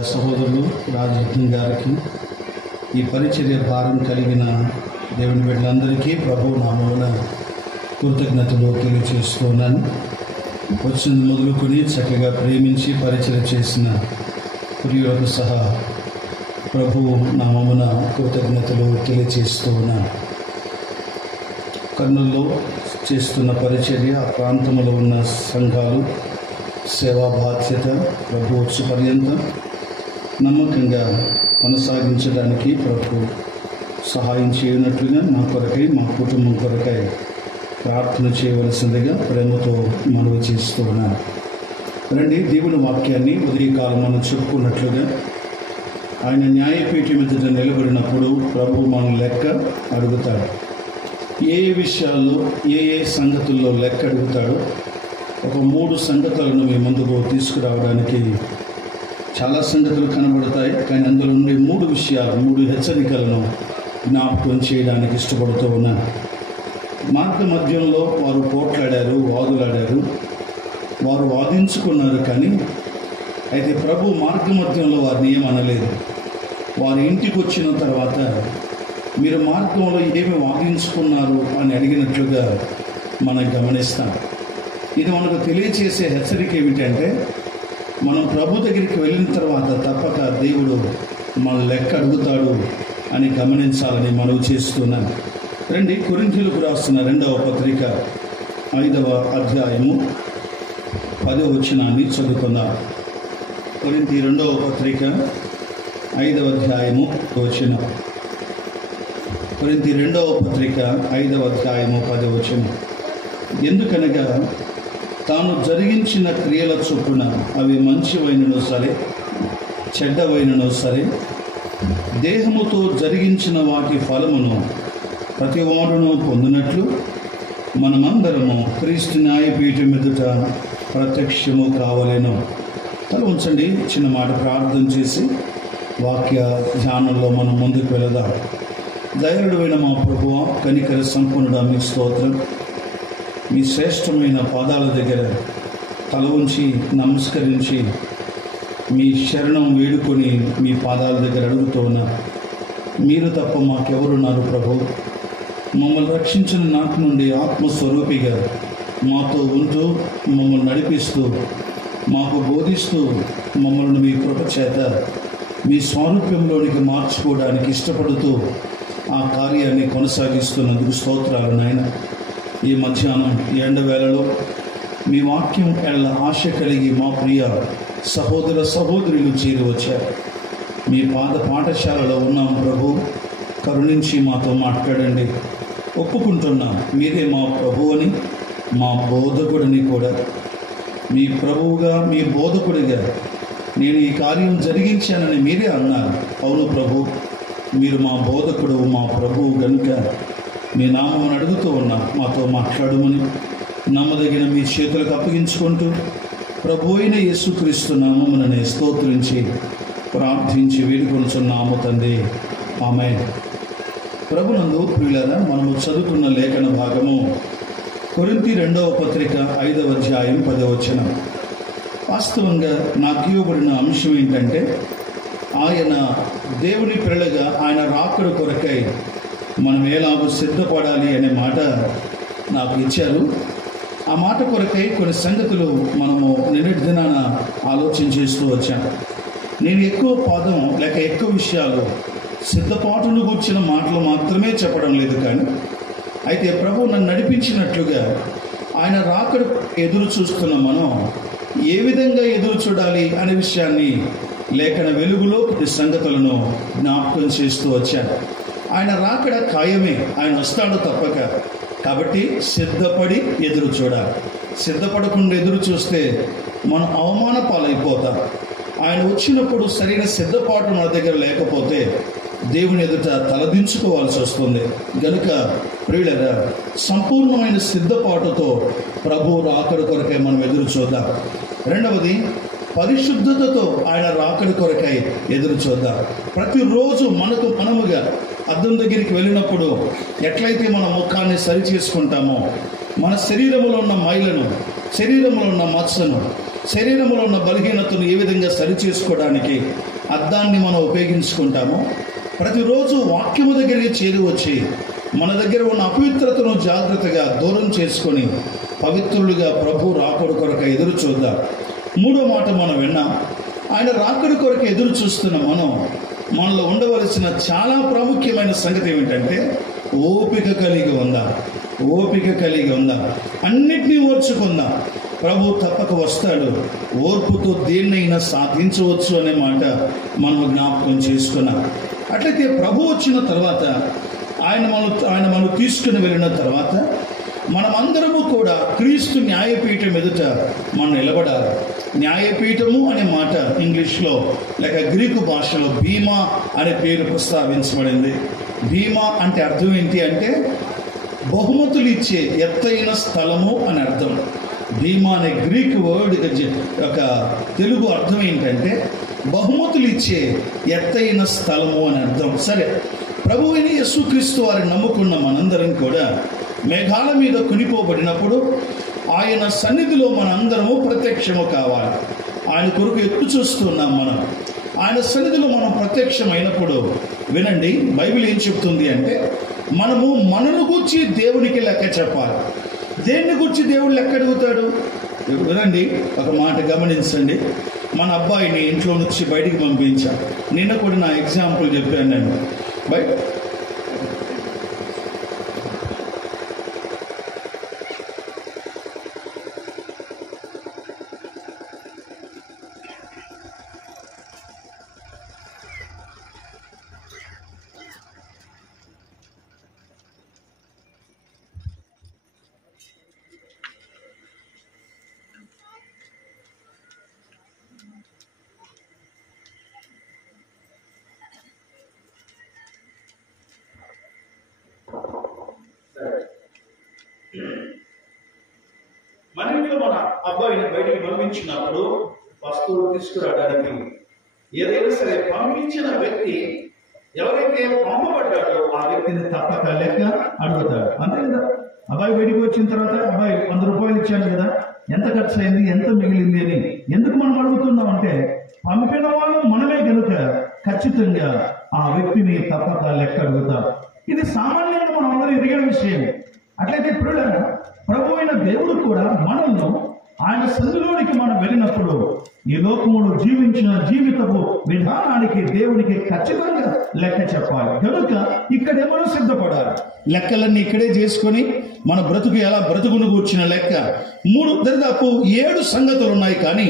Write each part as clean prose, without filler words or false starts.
సహోదరులు రాజరత్నం గారికి, ఈ పరిచర్య భారం కలిగిన దేవుని బిడ్డలందరికీ ప్రభు నామమున కృతజ్ఞతలు తెలియజేస్తున్నాను. వచ్చింది మొదలుకొని చక్కగా ప్రేమించి పరిచర్య చేసిన ప్రియులకు సహా ప్రభు నామమున కృతజ్ఞతలు తెలియజేస్తున్నాను. కర్నూలులో చేస్తున్న పరిచర్య, ఆ ప్రాంతంలో ఉన్న సంఘాలు సేవా బాధ్యత ప్రభు వచ్చి పర్యంతం నమ్మకంగా కొనసాగించడానికి ప్రభు సహాయం చేయనట్లుగా మా కొరకై, మా కుటుంబం కొరకై ప్రార్థన చేయవలసిందిగా ప్రేమతో మనవి చేస్తూ ఉన్నాను. రండి, దేవుని వాక్యాన్ని ఉదయకాలం మనం చెప్పుకున్నట్లుగా ఆయన న్యాయపీఠం ఎదుట నిలబడినప్పుడు ప్రభు మనం లెక్క అడుగుతాడు. ఏ విషయాల్లో ఏ సంగతుల్లో లెక్క అడుగుతాడో ఒక 3 సంగతులను మీ ముందుకు తీసుకురావడానికి చాలా సంగతులు కనబడతాయి. కానీ అందులో ఉండే 3 విషయాలు, 3 హెచ్చరికలను జ్ఞాపకం చేయడానికి ఇష్టపడుతూ ఉన్నాను. మార్గ మధ్యంలో వారు పోట్లాడారు, వాదులాడారు, వారు వాదించుకున్నారు. కానీ అయితే ప్రభు మార్గ మధ్యంలో వారిని ఏమనలేదు. వారి ఇంటికి వచ్చిన తర్వాత మీరు మార్గంలో ఏమి వాదించుకున్నారు అని అడిగినట్లుగా మనం గమనిస్తాం. ఇది మనకు తెలియచేసే హెచ్చరిక ఏమిటంటే, మనం ప్రభు దగ్గరికి వెళ్ళిన తర్వాత తప్పక దేవుడు మన లెక్క అడుగుతాడు అని గమనించాలని మనవి చేస్తున్నాను. రండి, కొరింథీయులకు రాస్తున్న 2వ పత్రిక 5వ అధ్యాయము 10వ వచనాన్ని చదువుకుందాం. కొరింథీ 2వ పత్రిక 5వ అధ్యాయము వచనం. కొరింథీ 2వ పత్రిక 5వ అధ్యాయము 10వ వచనం. ఎందుకనగా తాను జరిగించిన క్రియల చొప్పున అవి మంచివైనను సరే, చెడ్డవైనను సరే, దేహముతో జరిగించిన వాటి ఫలమును ప్రతివాడును పొందినట్లు మనమందరము క్రీస్తు న్యాయపీఠం ఎదుట ప్రత్యక్షము కావలేను. తల ఉంచండి, చిన్న మాట ప్రార్థన చేసి వాక్య ధ్యానంలో మనం ముందుకు వెళదాం. దయాళుడైన మా ప్రభువా, కనికర సంపన్నుడా, మీ స్తోత్రం. మీ శ్రేష్టమైన పాదాల దగ్గర తల ఉంచి నమస్కరించి మీ శరణం వేడుకొని మీ పాదాల దగ్గర అడుగుతూ ఉన్నా. మీరు తప్ప మాకెవరున్నారు ప్రభు? మమ్మల్ని రక్షించిన నాటి నుండి ఆత్మస్వరూపిగా మాతో ఉంటూ, మమ్మల్ని నడిపిస్తూ, మాకు బోధిస్తూ, మమ్మల్ని మీ కృప చేత మీ స్వారూప్యంలోనికి మార్చుకోవడానికి ఇష్టపడుతూ ఆ కార్యాన్ని కొనసాగిస్తున్నందుకు స్తోత్రాలు నాయన. ఈ మధ్యాహ్నం ఈ ఎండవేళలో మీ వాక్యం ఎడల ఆశ కలిగి మా ప్రియ సహోదర సహోదరులు చేరి వచ్చారు. మీ పాఠశాలలో ఉన్నాం ప్రభు. కరుణించి మాతో మాట్లాడండి. ఒప్పుకుంటున్నాం మీరే మా ప్రభు అని, మా బోధకుడిని కూడా. మీ ప్రభువుగా, మీ బోధకుడిగా నేను ఈ కార్యం జరిగించానని మీరే అన్నారు. అవును ప్రభు, మీరు మా బోధకుడు, మా ప్రభువు గనుక మీ నామమును అడుగుతూ ఉన్నా. మాతో మాట్లాడమని నమ్మదగిన మీ చేతులకు అప్పగించుకుంటూ ప్రభు అయిన యేసుక్రీస్తు నామముననే స్తోత్రించి ప్రార్థించి వేడుకొనుచున్నాము తండ్రి, ఆమేన్. ప్రభునందు ప్రియులారా, మనము చదువుకున్న లేఖన భాగము కొరింథీ 2వ పత్రిక 5వ అధ్యాయం 10వ వచనం. వాస్తవంగా నాకు ఇవ్వబడిన అంశం ఏంటంటే, ఆయన దేవుని పిల్లలుగా ఆయన రాకడ కొరకై మనం ఎలాగో సిద్ధపడాలి అనే మాట నాకు ఇచ్చారు. ఆ మాట కొరకై కొన్ని సంగతులు మనము నిన్నటి దినాన ఆలోచన చేస్తూ వచ్చాను. నేను ఎక్కువ పదం లేక ఎక్కువ విషయాలు సిద్ధపాటును కూర్చిన మాటలు మాత్రమే చెప్పడం లేదు. కానీ అయితే ప్రభు నన్ను నడిపించినట్లుగా ఆయన రాకడ ఎదురు చూస్తున్న మనం ఏ విధంగా ఎదురు చూడాలి అనే విషయాన్ని లేఖన వెలుగులో ఈ సంగతులను జ్ఞాపకం చేస్తూ వచ్చాను. ఆయన రాకడ ఖాయమే, ఆయన వస్తాడు తప్పక. కాబట్టి సిద్ధపడి ఎదురు చూడాలి. సిద్ధపడకుండా ఎదురు చూస్తే మనం అవమాన పాలైపోతాం. ఆయన వచ్చినప్పుడు సరైన సిద్ధపాటు మన దగ్గర లేకపోతే దేవుని ఎదుట తలదించుకోవాల్సి వస్తుంది. గనుక ప్రియులారా, సంపూర్ణమైన సిద్ధపాటుతో ప్రభు రాకడ కొరకై మనం ఎదురు చూద్దాం. రెండవది, పరిశుద్ధతతో ఆయన రాకడి కొరకై ఎదురు చూద్దాం. ప్రతిరోజు మనముగా అద్దం దగ్గరికి వెళ్ళినప్పుడు ఎట్లయితే మన ముఖాన్ని సరి చేసుకుంటామో, మన శరీరంలో ఉన్న మైలను, శరీరంలో ఉన్న మచ్చను శరీరంలో ఉన్న బలహీనతను ఏ విధంగా సరిచేసుకోవడానికి అద్దాన్ని మనం ఉపయోగించుకుంటామో, ప్రతిరోజు వాక్యము దగ్గరికి చేరి వచ్చి మన దగ్గర ఉన్న అపవిత్రతను జాగ్రత్తగా దూరం చేసుకొని పవిత్రులుగా ప్రభు రాకడ కొరకు ఎదురు చూద్దాం. మూడో మాట మనం విన్నాం. ఆయన రాకడ కొరకు ఎదురు చూస్తున్న మనలో ఉండవలసిన చాలా ప్రాముఖ్యమైన సంగతి ఏమిటంటే ఓపిక కలిగి ఉందాం. ఓపిక కలిగి ఉందాం. అన్నిటినీ ఓర్చుకుందాం. ప్రభు తప్పక వస్తాడు. ఓర్పుతో దేన్నైనా సాధించవచ్చు అనే మాట మనం జ్ఞాపకం చేసుకున్నాం. అట్లయితే ప్రభు వచ్చిన తర్వాత ఆయన మనం తీసుకుని వెళ్ళిన తర్వాత మనమందరము కూడా క్రీస్తు న్యాయపీఠం ఎదుట మనం నిలబడాలి. న్యాయపీఠము అనే మాట ఇంగ్లీష్లో లేక గ్రీకు భాషలో బీమా అనే పేరు ప్రస్తావించబడింది. బీమా అంటే అర్థం ఏంటి అంటే బహుమతులు ఇచ్చే ఎత్తైన స్థలము అని అర్థం. బీమా అనే గ్రీక్ వర్డ్ యొక్క తెలుగు అర్థం ఏంటంటే బహుమతులు ఇచ్చే ఎత్తైన స్థలము అని అర్థం. సరే, ప్రభువైన యేసుక్రీస్తు వారిని నమ్ముకున్న మనందరం కూడా మేఘాల మీద కొనిపోబడినప్పుడు ఆయన సన్నిధిలో మనందరము ప్రత్యక్షము కావాలి. ఆయన కొరకు ఎత్తు చూస్తున్నాం. ఆయన సన్నిధిలో మనం ప్రత్యక్షమైనప్పుడు వినండి, బైబిల్ ఏం చెప్తుంది అంటే మనను గూర్చి దేవునికి లెక్క చెప్పాలి. దేన్ని గురించి దేవుడు లెక్క అడుగుతాడు? వినండి, ఒక మాట గమనించండి. మన అబ్బాయిని ఇంట్లో నుంచి బయటికి పంపించాం. నిన్న కూడా నా ఎగ్జాంపుల్ చెప్పాను నేను. మన ఇంట్లో మన అబ్బాయిని బయటికి పంపించినప్పుడు వస్తువులు తీసుకురావడానికి ఏదైనా సరే పంపించిన వ్యక్తి ఎవరైతే పంపబడ్డాడో ఆ వ్యక్తిని తప్పక లెక్క అడుగుతాడు. అంతే కదా? అబ్బాయి బయటికి వచ్చిన తర్వాత అబ్బాయి 100 రూపాయలు ఇచ్చాను కదా, ఎంత ఖర్చు అయింది, ఎంత మిగిలింది అని ఎందుకు మనం అడుగుతున్నాం అంటే పంపిన వాళ్ళు మనమే కనుక ఖచ్చితంగా ఆ వ్యక్తిని తప్పక లెక్క అడుగుతాం. ఇది సామాన్యంగా మనం అందరూ ఎరిగిన విషయం. అట్లయితే ఇప్పుడు ప్రభు అయిన దేవుడు కూడా మనల్ని ఆయన సన్నిధిలోనికి మనం వెళ్ళినప్పుడు ఈ లోకములో జీవించిన జీవితపు విధానానికి దేవునికి ఖచ్చితంగా లెక్క చెప్పాలి. కనుక ఇక్కడే మనం సిద్ధపడాలి. లెక్కలన్నీ ఇక్కడే చేసుకొని మన బ్రతుకు ఎలా బ్రతుకును కూర్చిన లెక్క 3 7 సంగతులు ఉన్నాయి. కానీ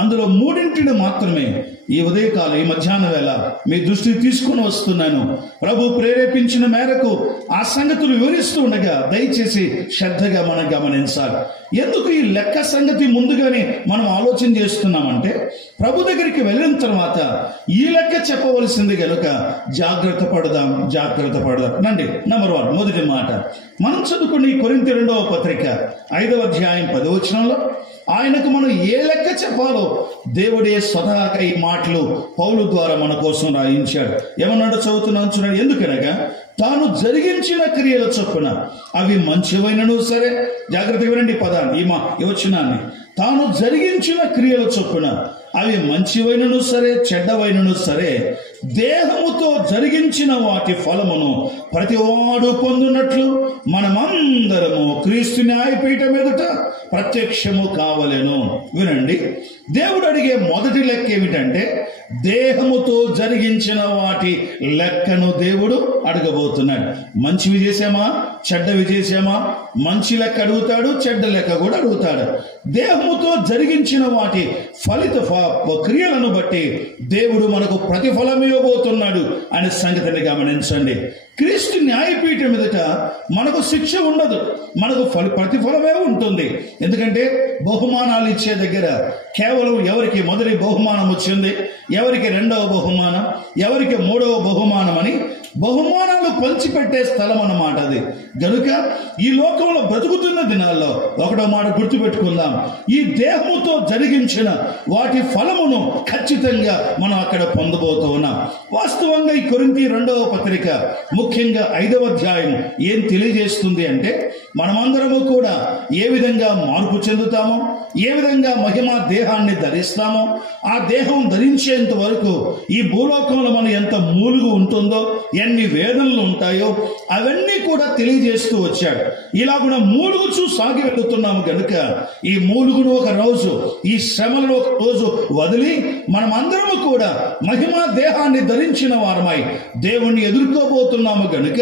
అందులో 3 మాత్రమే ఈ ఉదయకాలం ఈ మధ్యాహ్నం వేళ మీ దృష్టికి తీసుకుని వస్తున్నాను. ప్రభు ప్రేరేపించిన మేరకు ఆ సంగతులు వివరిస్తూ ఉండగా దయచేసి శ్రద్ధగా మనం గమనించాలి. ఎందుకు ఈ లెక్క సంగతి ముందుగానే మనం ఆలోచన చేస్తున్నామంటే ప్రభు దగ్గరికి వెళ్ళిన తర్వాత ఈ లెక్క చెప్పవలసింది కనుక జాగ్రత్త పడదాం. నండి, నంబర్ 1 మొదటి మాట మనం చదువుకున్న ఈ కొరింథీ 2వ పత్రిక 5వ అధ్యాయం 10వ వచనంలో ఆయనకు మనం ఏ లెక్క చెప్పాలో దేవుడే స్వతహాగా ఈ మాటలు పౌలు ద్వారా మన కోసం రాయించాడు. ఏమన్నాడో చదువుతున్నాను చూడండి. ఎందుకనగా తాను జరిగించిన క్రియల చొప్పున అవి మంచివైనను సరే, జాగ్రత్తగా వినండి పదాన్ని, ఈ వచనాన్ని, తాను జరిగించిన క్రియల చొప్పున అవి మంచివైనను సరే చెడ్డవైనను సరే దేహముతో జరిగించిన వాటి ఫలమును ప్రతివాడు పొందునట్లు మనమందరము క్రీస్తు న్యాయపీఠం ఎదుట ప్రత్యక్షము కావలెను. వినండి, దేవుడు అడిగే మొదటి లెక్క ఏమిటంటే దేహముతో జరిగించిన వాటి లెక్కను దేవుడు అడగబోతున్నాడు. మంచివి చేసామా, చెడ్డవి చేసామా? మంచి లెక్క అడుగుతాడు, చెడ్డ లెక్క కూడా అడుగుతాడు. దేహముతో జరిగించిన వాటి ఫలిత క్రియలను బట్టి దేవుడు మనకు ప్రతిఫలం ఇవ్వబోతున్నాడు అనే సంగతిని గమనించండి. క్రీస్తు న్యాయపీఠం ఎదుట మనకు శిక్ష ఉండదు, మనకు ప్రతిఫలమే ఉంటుంది. ఎందుకంటే బహుమానాలు ఇచ్చే దగ్గర కేవలం ఎవరికి మొదటి బహుమానం వచ్చింది, ఎవరికి 2వ బహుమానం, ఎవరికి 3వ బహుమానం అని బహుమానాలు పంచిపెట్టే స్థలం అన్నమాట అది. గనుక ఈ లోకంలో బ్రతుకుతున్న దినాల్లో 1వ మాట గుర్తుపెట్టుకుందాం, ఈ దేహముతో జరిగించిన వాటి ఫలమును ఖచ్చితంగా మనం అక్కడ పొందబోతూ ఉన్నాం. వాస్తవంగా ఈ కొరింథీ 2వ పత్రిక ముఖ్యంగా 5వ అధ్యాయం ఏం తెలియజేస్తుంది అంటే మనమందరము కూడా ఏ విధంగా మార్పు చెందుతామో, ఏ విధంగా మహిమ దేహాన్ని ధరిస్తామో, ఆ దేహం ధరించేంత వరకు ఈ భూలోకంలో మనం ఎంత మూలుగు ఉంటుందో, ఎన్ని వేదనలు ఉంటాయో అవన్నీ కూడా తెలియజేస్తూ వచ్చాడు. ఇలా కూడా మూలుగుచూ సాగి వెళుతున్నాము కనుక ఈ మూలుగును ఒక రోజు, ఈ శ్రమలను ఒక రోజు వదిలి మనమందరము కూడా మహిమ దేహాన్ని ధరించిన వారమై దేవుణ్ణి ఎదుర్కోబోతున్నాము కనుక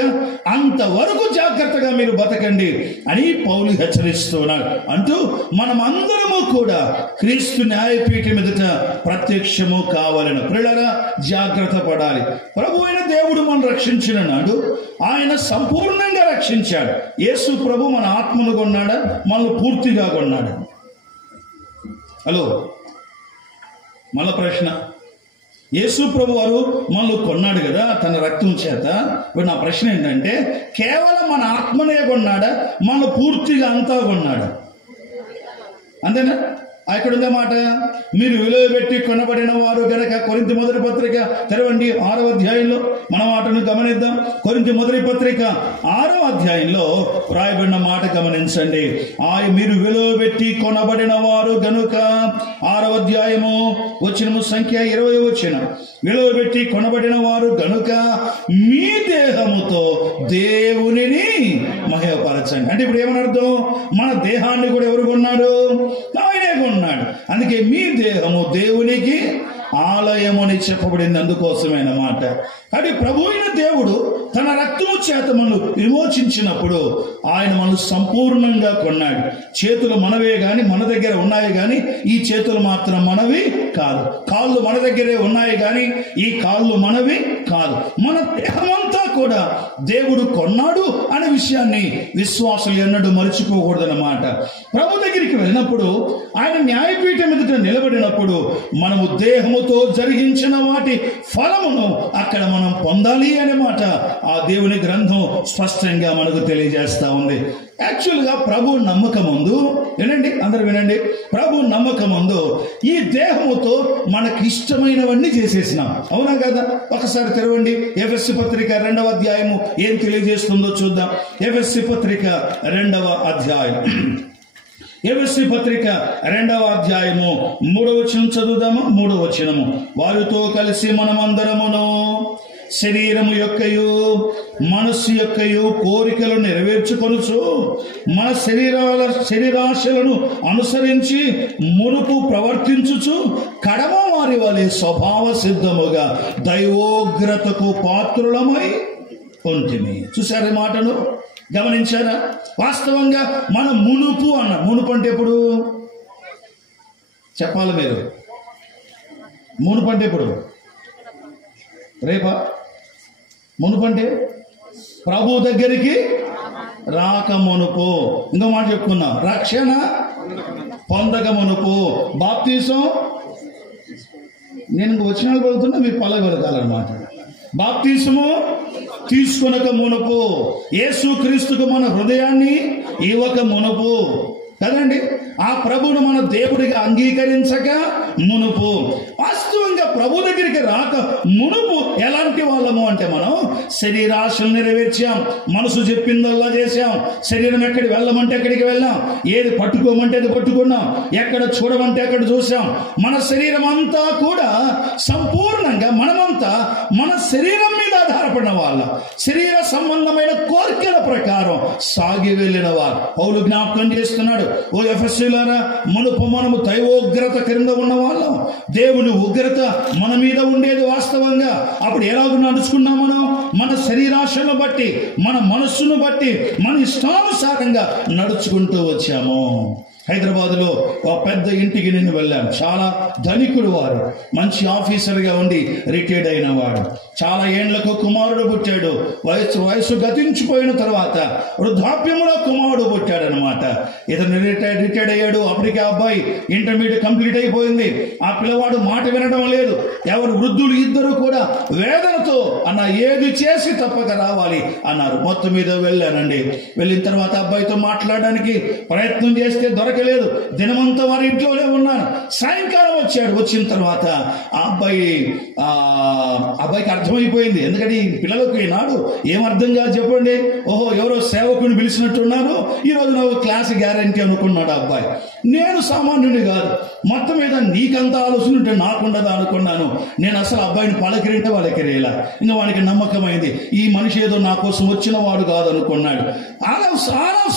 అంతవరకు జాగ్రత్తగా మీరు బతకండి అని పౌలు హెచ్చరిస్తున్నాడు. అంటూ మనమందరము కూడా క్రీస్తు న్యాయపీఠం ఎదుట ప్రత్యక్షము కావాలని ప్రియులారా జాగ్రత్త పడాలి. ప్రభు అయిన దేవుడు మనం రక్షించిన నాడు ఆయన సంపూర్ణంగా రక్షించాడు. యేసు ప్రభు మన ఆత్మను కొన్నాడా, మనల్ని పూర్తిగా కొన్నాడు? హలో, మళ్ళా ప్రశ్న. యేసు ప్రభు వారు మనల్ని కొన్నాడు కదా తన రక్తం చేత. ఇప్పుడు నా ప్రశ్న ఏంటంటే, కేవలం మన ఆత్మనే కొన్నాడా, మన పూర్తిగా అంతా కొన్నాడా? అంతేనా? ఎక్కడుందే మాట, మీరు విలువ పెట్టి కొనబడిన వారు గనక. కొరింథీ మొదటి పత్రిక తెరవండి, 6వ అధ్యాయంలో మన మాటను గమనిద్దాం. కొరింథీ మొదటి పత్రిక 6వ అధ్యాయంలో రాయబడిన మాట గమనించండి. మీరు విలువ పెట్టి కొనబడిన వారు గనుక, 6వ అధ్యాయము వచనము సంఖ్య 20వ వచనం. విలువ పెట్టి కొనబడిన వారు గనుక మీ దేహముతో దేవునిని మహిమపరచండి. అంటే ఇప్పుడు ఏమని అర్థం? మన దేహాన్ని కూడా ఎవరు కొన్నాడు? ఆయనే కొన్నాడు. అందుకే మీ దేహము దేవునికి ఆలయమని చెప్పబడింది. అందుకోసమైన మాట. కానీ ప్రభు అయిన దేవుడు తన రక్తము చేత మనల్ని విమోచించినప్పుడు ఆయన మనల్ని సంపూర్ణంగా కొన్నాడు. చేతులు మనవే గాని, మన దగ్గర ఉన్నాయి గాని ఈ చేతులు మాత్రం మనవి కాదు. కాళ్ళు మన దగ్గరే ఉన్నాయి గాని ఈ కాళ్ళు మనవి కాదు. మన దేహమంతా కూడా దేవుడు కొన్నాడు అనే విషయాన్ని విశ్వాసులు ఎన్నడూ మర్చిపోకూడదన్నమాట. ప్రభు దగ్గరికి వెళ్ళినప్పుడు, ఆయన న్యాయపీఠం ఎదుట నిలబడినప్పుడు మనము దేహముతో జరిగించిన వాటి ఫలమును అక్కడ మనం పొందాలి అనే మాట ఆ దేవుని గ్రంథం స్పష్టంగా మనకు తెలియజేస్తా ఉంది. యాక్చువల్గా ప్రభు నమ్మకం ముందు వినండి, అందరూ వినండి. ప్రభు నమ్మకం ముందు ఈ దేహముతో మనకి ఇష్టమైనవన్నీ చేసేసినాం. అవునా కదా? ఒకసారి తెరవండి, ఎఫెసీ పత్రిక 2వ అధ్యాయము ఏం తెలియజేస్తుందో చూద్దాం. ఎఫెసీ పత్రిక 2వ అధ్యాయం, ఎఫెసీ పత్రిక 2వ అధ్యాయము 3వ వచనం చదువుదాము. 3వ వచనము, వారితో కలిసి మనమందరమును శరీరము యొక్కయు మనస్సు యొక్కయు కోరికలు నెరవేర్చుకొనుచు మన శరీరాశలను అనుసరించి మునుపు ప్రవర్తించుచు కడమ వారి వలె స్వభావ సిద్ధముగా దైవోగ్రతకు పాత్రులమై ఉంటిమి. చూసారా మాటను? గమనించారా? వాస్తవంగా మన మునుపు అన్న, మునుపు అంటే ఎప్పుడు చెప్పాలి మీరు? మునుపు అంటే ఎప్పుడు? రేపా? మునుపు అంటే ప్రభు దగ్గరికి రాక మునుపు. ఇంకో మాట చెప్పుకున్నాం, రక్షణ పొందక మునుపు. బాప్తీసం నేను వచనాలు పలుకుతున్నా, మీరు పల్ల వెలగాలన్నమాట. బాప్తీసము తీసుకొనక మునుపు, యేసు క్రీస్తుకు మన హృదయాన్ని ఇవ్వక మునుపు కదండి, ఆ ప్రభువును మన దేవుడిగా అంగీకరించక మునుపు. వాస్తవంగా ప్రభు దగ్గరికి రాక మునుపు ఎలాంటి వాళ్ళము అంటే, మనం శరీరాశలు నెరవేర్చాం, మనసు చెప్పిందల్లా చేశాం, శరీరం ఎక్కడికి వెళ్ళమంటే ఎక్కడికి వెళ్ళాం, ఏది పట్టుకోమంటే అది పట్టుకున్నాం, ఎక్కడ చూడమంటే అక్కడ చూసాం. మన శరీరం అంతా కూడా సంపూర్ణంగా మనమంతా మన శరీరం మీద ఆధారపడిన వాళ్ళ, శరీర సంబంధమైన కోరికల ప్రకారం సాగి వెళ్ళిన వారు. పౌలు జ్ఞాపకం చేస్తున్నాడు, ఓ ఎఫెసీయులారా, మునుపు మనము దైవోగ్రత క్రింద ఉన్న వాళ్ళం. దేవుని ఉగ్రత మన మీద ఉండేది వాస్తవంగా. అప్పుడు ఎలాగ నడుచుకున్నాం? మనం మన శరీరాశను బట్టి, మన మనస్సును బట్టి, మన ఇష్టానుసారంగా నడుచుకుంటూ వచ్చాము. హైదరాబాద్లో ఒక పెద్ద ఇంటికి నేను వెళ్ళాను. చాలా ధనికుడు వారు, మంచి ఆఫీసర్గా ఉండి రిటైర్డ్ అయిన వాడు. చాలా ఏండ్లకు కుమారుడు పుట్టాడు. వయసు గతించిపోయిన తర్వాత వృద్ధాప్యంలో కుమారుడు పుట్టాడు అనమాట. ఇతను రిటైర్డ్ అయ్యాడు. అప్పటికే అబ్బాయి ఇంటర్మీడియట్ కంప్లీట్ అయిపోయింది. ఆ పిల్లవాడు మాట వినడం లేదు. ఎవరు వృద్ధులు ఇద్దరు కూడా వేదనతో, అన్న ఏది చేసి తప్పక రావాలి అన్నారు. మొత్తం మీద వెళ్ళానండి. వెళ్ళిన తర్వాత అబ్బాయితో మాట్లాడడానికి ప్రయత్నం చేస్తే దొరక దొరకలేదు. దినమంతా వారి ఇంట్లోనే ఉన్నాను. సాయంకాలం వచ్చాడు. వచ్చిన తర్వాత ఆ అబ్బాయికి అర్థమైపోయింది. ఎందుకంటే ఈ పిల్లలకు ఈనాడు ఏమర్థం కాదు చెప్పండి. ఓహో, ఎవరో సేవకుని పిలిచినట్టున్నారు, ఈరోజు నాకు క్లాస్ గ్యారంటీ అనుకున్నాడు ఆ అబ్బాయి. నేను సామాన్యుని కాదు, మొత్తం మీద నీకంత ఆలోచన ఉంటే నాకుండదా అనుకున్నాను. నేను అసలు అబ్బాయిని పలకరింటే వాళ్ళకిరేలా. ఇంకా వాడికి నమ్మకమైంది, ఈ మనిషి ఏదో నా కోసం వచ్చిన వాడు కాదు అనుకున్నాడు. ఆల్ ఆఫ్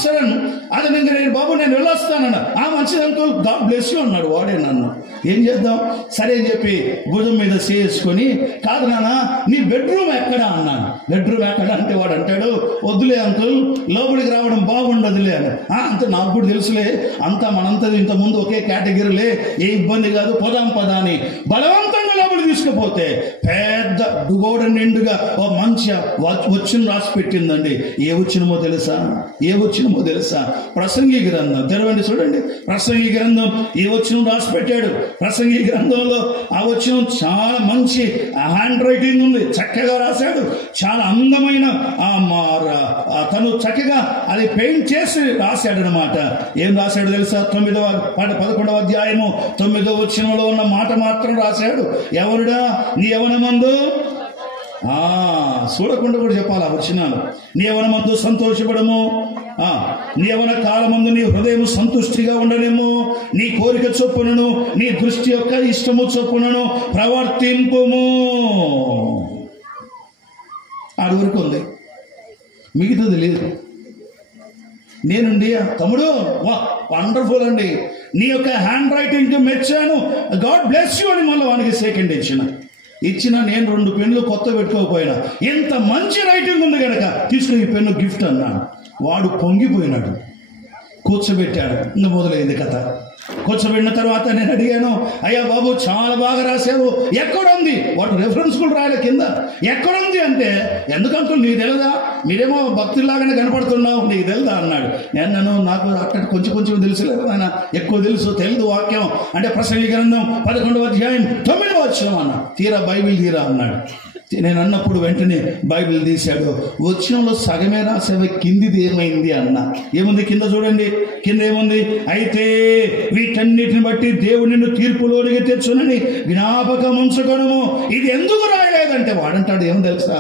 సడన్ అది నేను బాబు నేను వెళ్ళొస్తానన్నా. ఆ మంచిది అంకుల్, గాడ్ బ్లెస్ యూ అన్నాడు. వాడే నన్ను ఏం చేద్దాం సరే అని చెప్పి భుజం మీద చేసుకొని, కాదు నాన్న నీ బెడ్రూమ్ ఎక్కడా అన్నాను. బెడ్రూమ్ ఎక్కడ అంటే వాడు అంటాడు, వద్దులే అంకుల్, లోపలికి రావడం బాగుండదులే అని. అంత నాకు కూడా తెలుసులే, అంతా మనంతా ఇంతకుముందు ఒకే కేటగిరీలే, ఏ ఇబ్బంది కాదు, పోదాం పదా అని బలవంతంగా లోపలికి తీసుకుపోతే పెద్ద గోడ నిండుగా ఓ మంచి వచ్చిన రాసి పెట్టిందండి. ఏ వచ్చినమో తెలుసా? ప్రసంగి గ్రంథం తెరవండి, చూడండి. ప్రసంగి గ్రంథం ఏ వచ్చిన రాసి పెట్టాడు. ప్రసంగి గ్రంథంలో ఆ వచ్చిన చాలా మంచి హ్యాండ్ రైటింగ్ ఉంది, చక్కగా రాశాడు. చాలా అందమైన తను చక్కగా అది పెయింట్ చేసి రాశాడు అనమాట. ఏం రాశాడు తెలుసా? 11వ అధ్యాయము 9వ వచనంలో ఉన్న మాట మాత్రం రాశాడు. ఎవరుడా నీ యవ్వనమందు, చూడకుండా కూడా చెప్పాలి ఆ వచనాలు. నీ యవ్వనమందు సంతోషపడము, నీ యవ్వన కాలమందు నీ హృదయం సంతుష్టిగా ఉండనేమో, నీ కోరిక చొప్పునను నీ దృష్టి యొక్క ఇష్టము చొప్పునను ప్రవర్తింపుము. ఆడి వరకు ఉంది, మిగతాది లేదు. నేనుండి తమ్ముడు వండర్ఫుల్ అండి, నీ యొక్క హ్యాండ్ రైటింగ్ మెచ్చాను, గాడ్ బ్లెస్ యూ అని మళ్ళీ వానికి సెకండ్ ఇచ్చిన నేను 2 పెన్నులు కొత్త పెట్టుకోకపోయినా, ఎంత మంచి రైటింగ్ ఉంది కనుక తీసుకుని ఈ పెన్ను గిఫ్ట్ అన్నాను. వాడు పొంగిపోయినాడు, కూర్చోబెట్టాడు. ఇంకా మొదలైంది కథ. కూర్చోబెట్టిన తర్వాత నేను అడిగాను, అయ్యా బాబు చాలా బాగా రాశావు, ఎక్కడుంది? వాడు రెఫరెన్స్ కూడా రాయలే కింద. ఎక్కడుంది అంటే, ఎందుకంటే నీకు తెలుదా, మీరేమో భక్తుల్లాగానే కనపడుతున్నావు, నీకు తెలుదా అన్నాడు. నేను నాకు అక్కడ కొంచెం తెలుసులేదు నాయన, ఎక్కువ తెలియదు వాక్యం అంటే. ప్రసంగి గ్రంథం 11వ అధ్యాయం 9వ వచనం అన్న. తీరా బైబిల్ తీరా అన్నాడు. నేను అన్నప్పుడు వెంటనే బైబిల్ తీశాడు. వచనంలో సగమే రాసేవి, కిందిది ఏమైంది అన్న. ఏముంది కింద చూడండి, కింద ఏముంది? అయితే వీటన్నిటిని బట్టి దేవుడు నిన్ను తీర్పులోనికి తెచ్చునని జ్ఞాపకం ఉంచుకొనుము. ఇది ఎందుకు రాయలేదంటే వాడంటాడు, ఏం తెలుసా,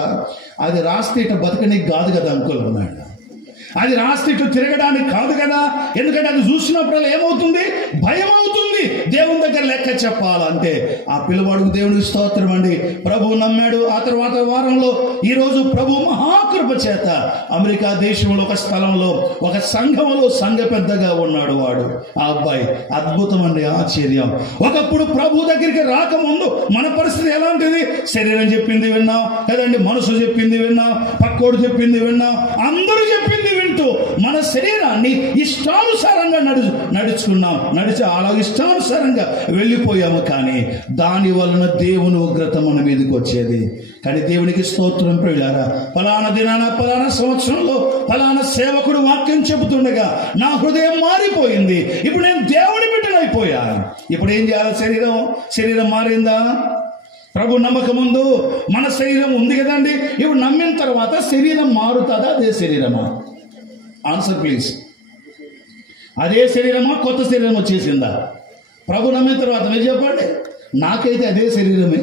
అది రాస్తే ఇట్లా బతకనికి కాదు కదా అంకుల్ అన్నాడు. అది రాస్తే ఇటు తిరగడానికి కాదు కదా. ఎందుకంటే అది చూసినప్పుడు ఏమవుతుంది? భయం అవుతుంది. దేవుని దగ్గర లెక్క చెప్పాలంటే ఆ పిల్లవాడికి దేవుడికి స్తోత్రం అండి. ప్రభువు నమ్మాడు. ఆ తర్వాత వారంలో ఈరోజు ప్రభు మహాకృప చేత అమెరికా దేశంలో ఒక స్థలంలో ఒక సంఘంలో సంఘ పెద్దగా ఉన్నాడు వాడు. ఆ అబ్బాయి అద్భుతం అండి, ఆశ్చర్యం. ఒకప్పుడు ప్రభు దగ్గరికి రాకముందు మన పరిస్థితి ఎలాంటిది? శరీరం చెప్పింది విన్నాం కదండి, మనసు చెప్పింది విన్నాం, పక్కోడు చెప్పింది విన్నాం, అందరూ చెప్పింది వింటూ మన శరీరాన్ని ఇష్టానుసారంగా నడిచి అలా ఇష్టానుసారంగా వెళ్ళిపోయాము. కానీ దాని వలన దేవుని ఉగ్రత మన మీదకి వచ్చేది. కానీ దేవునికి స్తోత్రం ప్రియులారా, ఫలానా దినాన ఫలానా సంవత్సరంలో ఫలానా సేవకుడు వాక్యం చెబుతుండగా నా హృదయం మారిపోయింది. ఇప్పుడు నేను దేవుని బిడ్డనైపోయా. ఇప్పుడు ఏం చేయాలి? శరీరం మారిందా? ప్రభు నమ్మకం ముందు మన శరీరం ఉంది కదండి. ఇప్పుడు నమ్మిన తర్వాత శరీరం మారుతుందా? అదే శరీరమా? Answer please. అదే శరీరమా? కొత్త శరీరం వచ్చేసిందా? ప్రభు నమ్మిన తర్వాత మీరు చెప్పండి. నాకైతే అదే శరీరమే.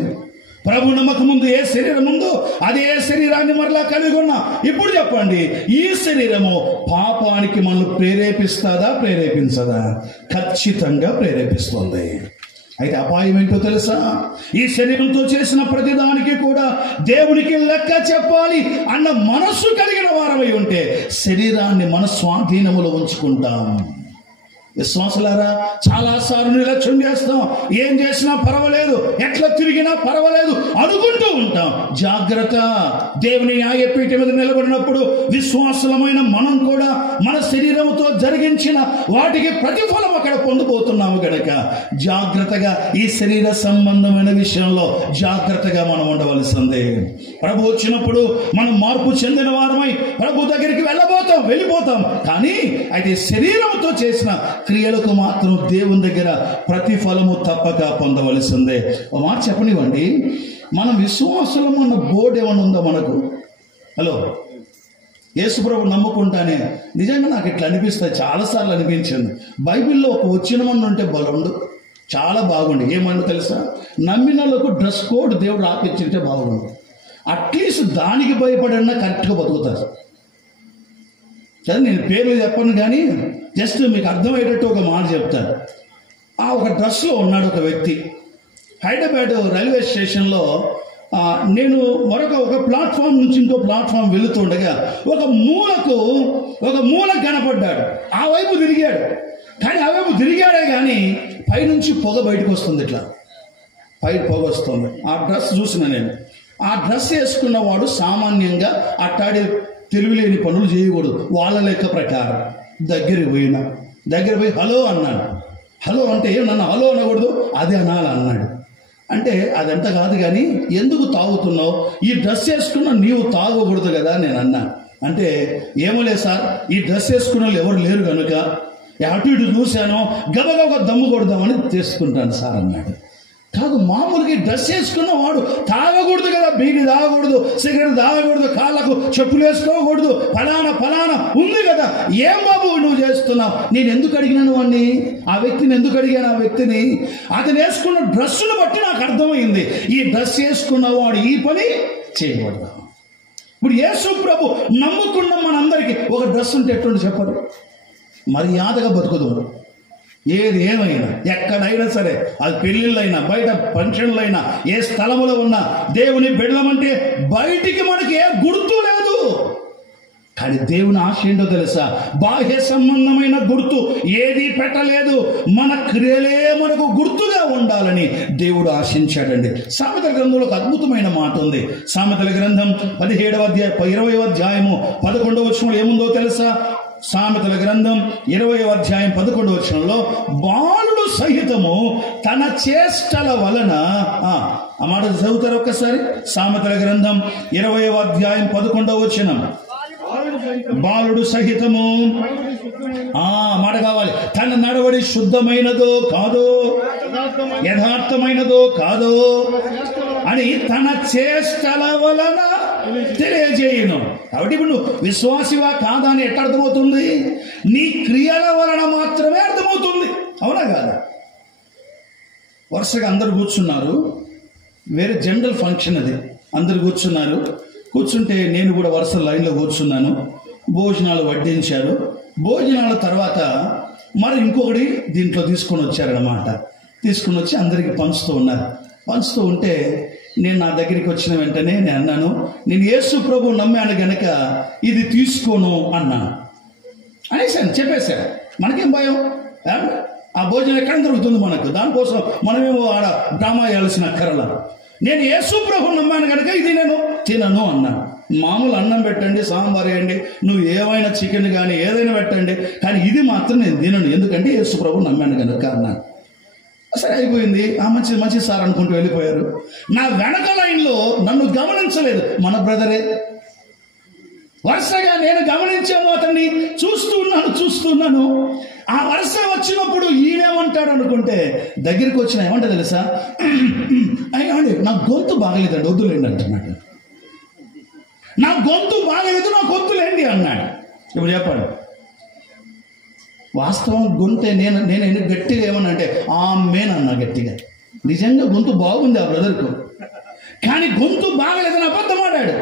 ప్రభు నమ్మకం ముందు ఏ శరీరం ఉందో అదే శరీరాన్ని మరలా కలిగి ఉన్నా. ఇప్పుడు చెప్పండి, ఈ శరీరము పాపానికి మనల్ని ప్రేరేపించదా? ఖచ్చితంగా ప్రేరేపిస్తుంది. అయితే అపాయం ఏంటో తెలుసా? ఈ శరీరంతో చేసిన ప్రతిదానికి కూడా దేవునికి లెక్క చెప్పాలి అన్న మనస్సు కలిగిన వారమై ఉంటే శరీరాన్ని మన స్వాధీనములో ఉంచుకుంటాం. విశ్వాసులారా, చాలాసార్లు నిర్లక్ష్యం చేస్తాం. ఏం చేసినా పర్వాలేదు, ఎట్లా తిరిగినా పర్వాలేదు అనుకుంటూ ఉంటాం. జాగ్రత్త. దేవుని న్యాయపీఠం మీద నిలబడినప్పుడు విశ్వాసులమైన మనం కూడా మన శరీరంతో జరిగించిన వాటికి ప్రతిఫలం అక్కడ పొందబోతున్నాము కనుక జాగ్రత్తగా ఈ శరీర సంబంధమైన విషయంలో జాగ్రత్తగా మనం ఉండవలసిందే. ప్రభు వచ్చినప్పుడు మనం మార్పు చెందిన వారమై ప్రభు దగ్గరికి వెళ్ళిపోతాం. కానీ అయితే శరీరంతో చేసిన క్రియలకు మాత్రం దేవుని దగ్గర ప్రతిఫలము తప్పక పొందవలసిందే. ఒక మాట చెప్పనివ్వండి, మనం విశ్వాసులం అన్న బోర్డు ఏమన్నా ఉందా మనకు? హలో, యేసుప్రభు నమ్ముకుంటానే నిజంగా నాకు ఇట్లా అనిపిస్తుంది, చాలాసార్లు అనిపించింది. బైబిల్లో ఒక వచ్చినమని ఉంటే బలుండు, చాలా బాగుండు. ఏమన్నా తెలుసా, నమ్మిన వాళ్ళకు డ్రెస్ కోడ్ దేవుడు ఆపించింటే బాగుండు. అట్లీస్ట్ దానికి భయపడన్నా కరెక్ట్గా బతుకుతారు. సరే నేను పేర్లు చెప్పను కానీ జస్ట్ మీకు అర్థమయ్యేటట్టు ఒక మాట చెప్తాను. ఒక డ్రెస్లో ఉన్నాడు ఒక వ్యక్తి. హైదరాబాద్ రైల్వే స్టేషన్లో నేను ఒక ప్లాట్ఫామ్ నుంచి ఇంకో ప్లాట్ఫామ్ వెళుతుండగా ఒక మూల కనపడ్డాడు. ఆ వైపు తిరిగాడు, కానీ ఆ వైపు తిరిగాడే కానీ పైనుంచి పొగ బయటకు వస్తుంది, ఇట్లా పై పొగ వస్తుంది. ఆ డ్రెస్ చూసిన నేను, ఆ డ్రెస్ వేసుకున్నవాడు సామాన్యంగా అట్టాడి తెలివిలేని పనులు చేయకూడదు వాళ్ళ లెక్క ప్రకారం. దగ్గరికి పోయి హలో అన్నాడు. హలో అంటే నన్ను హలో అనకూడదు, అదే అనాలి అన్నాడు. అంటే అదంతా కాదు కానీ ఎందుకు తాగుతున్నావు, ఈ డ్రెస్ వేసుకున్నా నీవు తాగకూడదు కదా నేను అన్నా. అంటే ఏమోలే సార్, ఈ డ్రెస్ వేసుకున్న వాళ్ళు ఎవరు లేరు కనుక అటు ఇటు చూశాను, గబగబ దమ్ము కొడదామని తీసుకుంటాను సార్ అన్నాడు. కాదు, మామూలుగా డ్రెస్ వేసుకున్న వాడు తాగకూడదు కదా, బీడి తాగకూడదు, సిగరెట్ తాగకూడదు, కాళ్ళకు చెప్పులు వేసుకోకూడదు, ఫలానా ఉంది కదా, ఏం బాబు నువ్వు చేస్తున్నావు? నేను ఎందుకు అడిగినాను వాడిని, ఆ వ్యక్తిని ఎందుకు అడిగాను? ఆ వ్యక్తిని అతను వేసుకున్న డ్రెస్సును బట్టి నాకు అర్థమైంది, ఈ డ్రెస్ వేసుకున్నవాడు ఈ పని చేయకూడదు. ఇప్పుడు యేసు ప్రభు నమ్ముకున్న మనందరికీ ఒక డ్రెస్ ఉంటే ఎట్లుండి చెప్పరు? మర్యాదగా బతుకుదు. ఏది ఏమైనా ఎక్కడైనా సరే, అది పెళ్ళిళ్ళైనా బయట ఫంక్షన్లైనా ఏ స్థలములో ఉన్నా దేవుని బిడ్డలమంటే బయటికి మనకి ఏ గుర్తు లేదు. కానీ దేవుని ఆశ ఏంటో తెలుసా? బాహ్య సంబంధమైన గుర్తు ఏది పెట్టలేదు, మన క్రియలే మనకు గుర్తుగా ఉండాలని దేవుడు ఆశించాడండి. సామెతల గ్రంథంలో ఒక అద్భుతమైన మాట ఉంది. సామెతల గ్రంథం 20వ అధ్యాయము 11వ వచనంలో ఏముందో తెలుసా? సామెతల గ్రంథం 20వ అధ్యాయం 11వ వచనంలో, బాలుడు సహితము తన చేష్టల వలన, ఆ మాట చదువుతారు ఒక్కసారి. సామెతల గ్రంథం 20వ అధ్యాయం 11వ వచనం, బాలుడు సహితము మాట కావాలి, తన నడవడి శుద్ధమైనదో కాదో, యథార్థమైనదో కాదో అని తన చేష్టల వలన తెలియజేయను. కాబట్టి ఇప్పుడు నువ్వు విశ్వాసివా కాదా అని ఎట్లా అర్థమవుతుంది? నీ క్రియల వలన మాత్రమే అర్థమవుతుంది. అవునా కాదా? వరుసగా అందరు కూర్చున్నారు, వేరే జనరల్ ఫంక్షన్ అది, అందరు కూర్చున్నారు. కూర్చుంటే నేను కూడా వరుస లైన్లో కూర్చున్నాను. భోజనాలు వడ్డించారు. భోజనాల తర్వాత మరి ఇంకొకటి దీంట్లో తీసుకొని వచ్చారన్నమాట. తీసుకుని వచ్చి అందరికీ పంచుతూ ఉన్నారు. పంచుతూ ఉంటే నేను నా దగ్గరికి వచ్చిన వెంటనే నేను అన్నాను, నేను యేసు ప్రభు నమ్మాను గనక ఇది తీసుకోను అన్నాను అనేసాను, చెప్పేశాను. మనకేం భయం? ఆ భోజనం ఎక్కడ దొరుకుతుంది మనకు? దానికోసం మనమేమో ఆడ డ్రామా వేయాల్సిన అక్కరలా. నేను యేసు ప్రభు నమ్మాను కనుక ఇది నేను తినను అన్నాను. మామూలు అన్నం పెట్టండి, సాంబార్ వేయండి, నువ్వు ఏమైనా చికెన్ కానీ ఏదైనా పెట్టండి, కానీ ఇది మాత్రం నేను తినను, ఎందుకంటే యేసు ప్రభు నమ్మాను కనుక అన్నాను. సరే అయిపోయింది. మంచి సార్ అనుకుంటూ వెళ్ళిపోయారు. నా వెనక లైన్లో నన్ను గమనించలేదు మన బ్రదరే. వరుసగా నేను గమనించాను, అతన్ని చూస్తున్నాను. ఆ వరుస వచ్చినప్పుడు ఈయనేమంటాడు అనుకుంటే దగ్గరికి వచ్చిన ఏమంటే తెలుసా, అయ్యండి నా గొంతు బాగలేదండి, వద్దులేండి అంటున్నాడు. నా గొంతు బాగలేదు, నా గొంతులేండి అన్నాడు. ఇప్పుడు చెప్పండి, వాస్తవం గొంతే. నేను గట్టిగా ఏమన్నా ఆమెనన్నా గట్టిగా. నిజంగా గొంతు బాగుంది ఆ బ్రదర్కు, కానీ గొంతు బాగలేదని అబద్ధం ఆడాడు.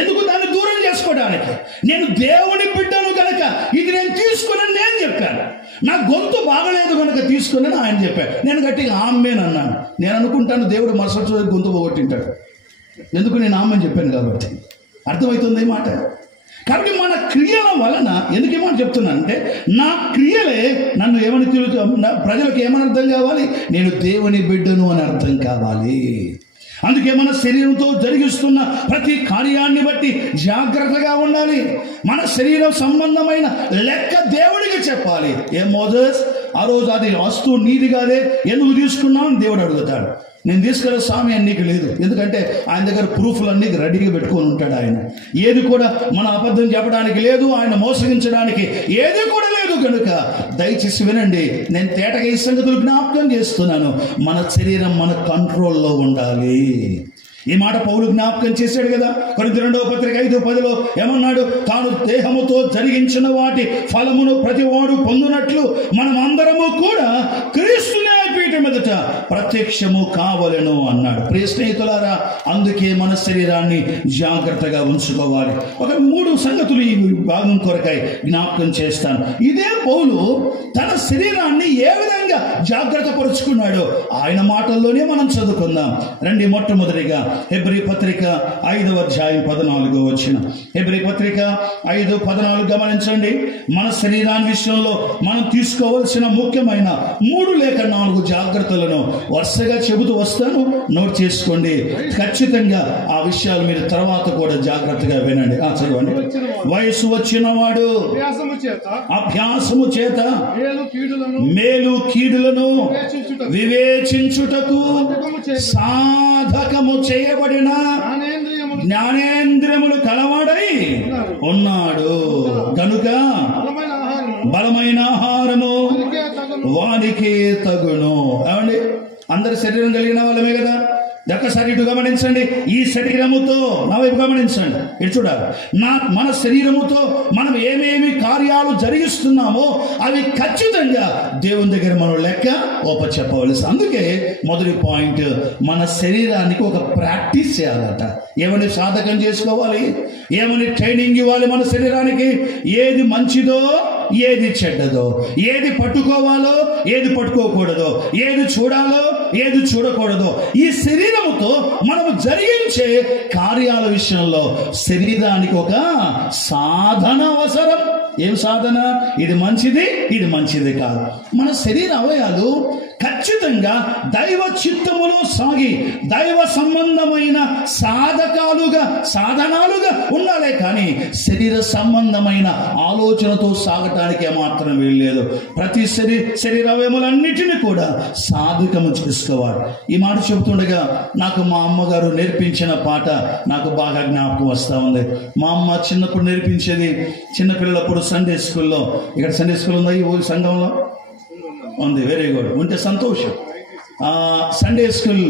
ఎందుకు? దాన్ని దూరం చేసుకోవడానికి. నేను దేవుని బిడ్డను కనుక ఇది నేను తీసుకున్నాను నేను చెప్పాను. నా గొంతు బాగలేదు కనుక తీసుకున్నాను ఆయన చెప్పాడు. నేను గట్టిగా ఆమెనన్నాను. నేను అనుకుంటాను దేవుడు మరుసటి రోజు గొంతు పోగొట్టింటాడు, ఎందుకు నేను ఆమెను చెప్పాను కాబట్టి. అర్థమవుతుంది ఈ మాట. కాబట్టి మన క్రియల వలన ఎందుకు ఏమని చెప్తున్నాను అంటే, నా క్రియలే నన్ను ఏమని ప్రజలకు ఏమని అర్థం కావాలి? నేను దేవుని బిడ్డను అని అర్థం కావాలి. అందుకే మన శరీరంతో జరిగిస్తున్న ప్రతి కార్యాన్ని బట్టి జాగ్రత్తగా ఉండాలి. మన శరీరం సంబంధమైన లెక్క దేవుడికి చెప్పాలి. మోజెస్ ఆ రోజు అది వస్తువు నీది కాదే, ఎందుకు తీసుకున్నావు అని దేవుడు అడుగుతాడు. నేను తీసుకెళ్ళే స్వామి అని నీకు లేదు, ఎందుకంటే ఆయన దగ్గర ప్రూఫ్లన్నీ రెడీగా పెట్టుకొని ఉంటాడు. ఆయన ఏది కూడా మన అబద్ధం చెప్పడానికి లేదు, ఆయన మోసగించడానికి ఏది కూడా లేదు. కనుక దయచేసి వినండి, నేను తేటగా ఈ సంగతులు జ్ఞాపకం చేస్తున్నాను. మన శరీరం మన కంట్రోల్లో ఉండాలి. ఈ మాట పౌలు జ్ఞాపకం చేశాడు కదా. కొరింథీ 2:5-10 ఏమన్నాడు? తాను దేహముతో జరిగించిన వాటి ఫలమును ప్రతివాడు పొందునట్లు మనం అందరము కూడా క్రీస్తు న్యాయపీఠం ఎదుట ప్రత్యక్షము కావలెను అన్నాడు. ప్రియ స్నేహితులారా, అందుకే మన శరీరాన్ని జాగ్రత్తగా ఉంచుకోవాలి. ఒక 3 సంగతులు ఈ భాగం కొరకై జ్ఞాపకం చేస్తాను. ఇదే పౌలు తన శరీరాన్ని ఏ విధంగా జాగ్రత్త పరుచుకున్నాడో ఆయన మాటల్లోనే మనం చదువుకుందాం. రండి, మొట్టమొదటిగా హెబ్రీ పత్రిక 5:14. హెబ్రీ పత్రిక 5:14 గమనించండి. మన శరీరాన్ని విషయంలో మనం తీసుకోవాల్సిన ముఖ్యమైన 3 లేక 4 జాగ్రత్తలను వరుసగా చెబుతూ వస్తాను. నోట్ చేసుకోండి. ఖచ్చితంగా ఆ విషయాలు మీరు తర్వాత కూడా జాగ్రత్తగా వినండి. చదవండి. వయసు వచ్చిన వాడు అభ్యాసము చేత మేలు కీడులను వివేచించుటకు సాధకము చేయబడిన జ్ఞానేంద్రియములు కలవాడై ఉన్నాడు గనుక బలమైన ఆహారము వానికి తగును. ఏమండి, అందరి శరీరం కలిగిన వాళ్ళమే కదా. ఒక్కసారి ఇటు గమనించండి. ఈ శరీరముతో నా వైపు గమనించండి. ఇటు చూడాలి. మన శరీరముతో మనం ఏమేమి కార్యాలు జరిగిస్తున్నామో అవి ఖచ్చితంగా దేవుని దగ్గర మనం లెక్క చెప్పవలసి. అందుకే మొదటి పాయింట్, మన శరీరానికి ఒక ప్రాక్టీస్ చేయాలట. ఏమని సాధకం చేసుకోవాలి, ఏమని ట్రైనింగ్ ఇవ్వాలి మన శరీరానికి. ఏది మంచిదో, ఏది చెడ్డదో, ఏది పట్టుకోవాలో, ఏది పట్టుకోకూడదో, ఏది చూడాలో, ఏది చూడకూడదో, ఈ శరీరముతో మనము జరిగించే కార్యాల విషయంలో శరీరానికి ఒక సాధన అవసరం. ఏం సాధన? ఇది మంచిది, ఇది మంచిది కాదు. మన శరీర అవయాలు ఖచ్చితంగా దైవ చిత్తములో సాగి దైవ సంబంధమైన సాధనాలుగా ఉండాలి. కానీ శరీర సంబంధమైన ఆలోచనతో సాగటానికి మాత్రం వీల్లేదు. ప్రతి శరీర అవయములన్నిటినీ కూడా సాధకము చేసుకోవాలి. ఈ మాట చెబుతుండగా నాకు మా అమ్మగారు నేర్పించిన పాట నాకు బాగా జ్ఞాపకం వస్తూ ఉంది. మా అమ్మ చిన్నప్పుడు నేర్పించేది. చిన్నపిల్లలప్పుడు సండే స్కూల్లో, ఇక్కడ సండే స్కూల్ ఉందా ఈ ఊరి సంఘంలో? ఉంది. Very good. ఉంటే సంతోషం. సండే స్కూల్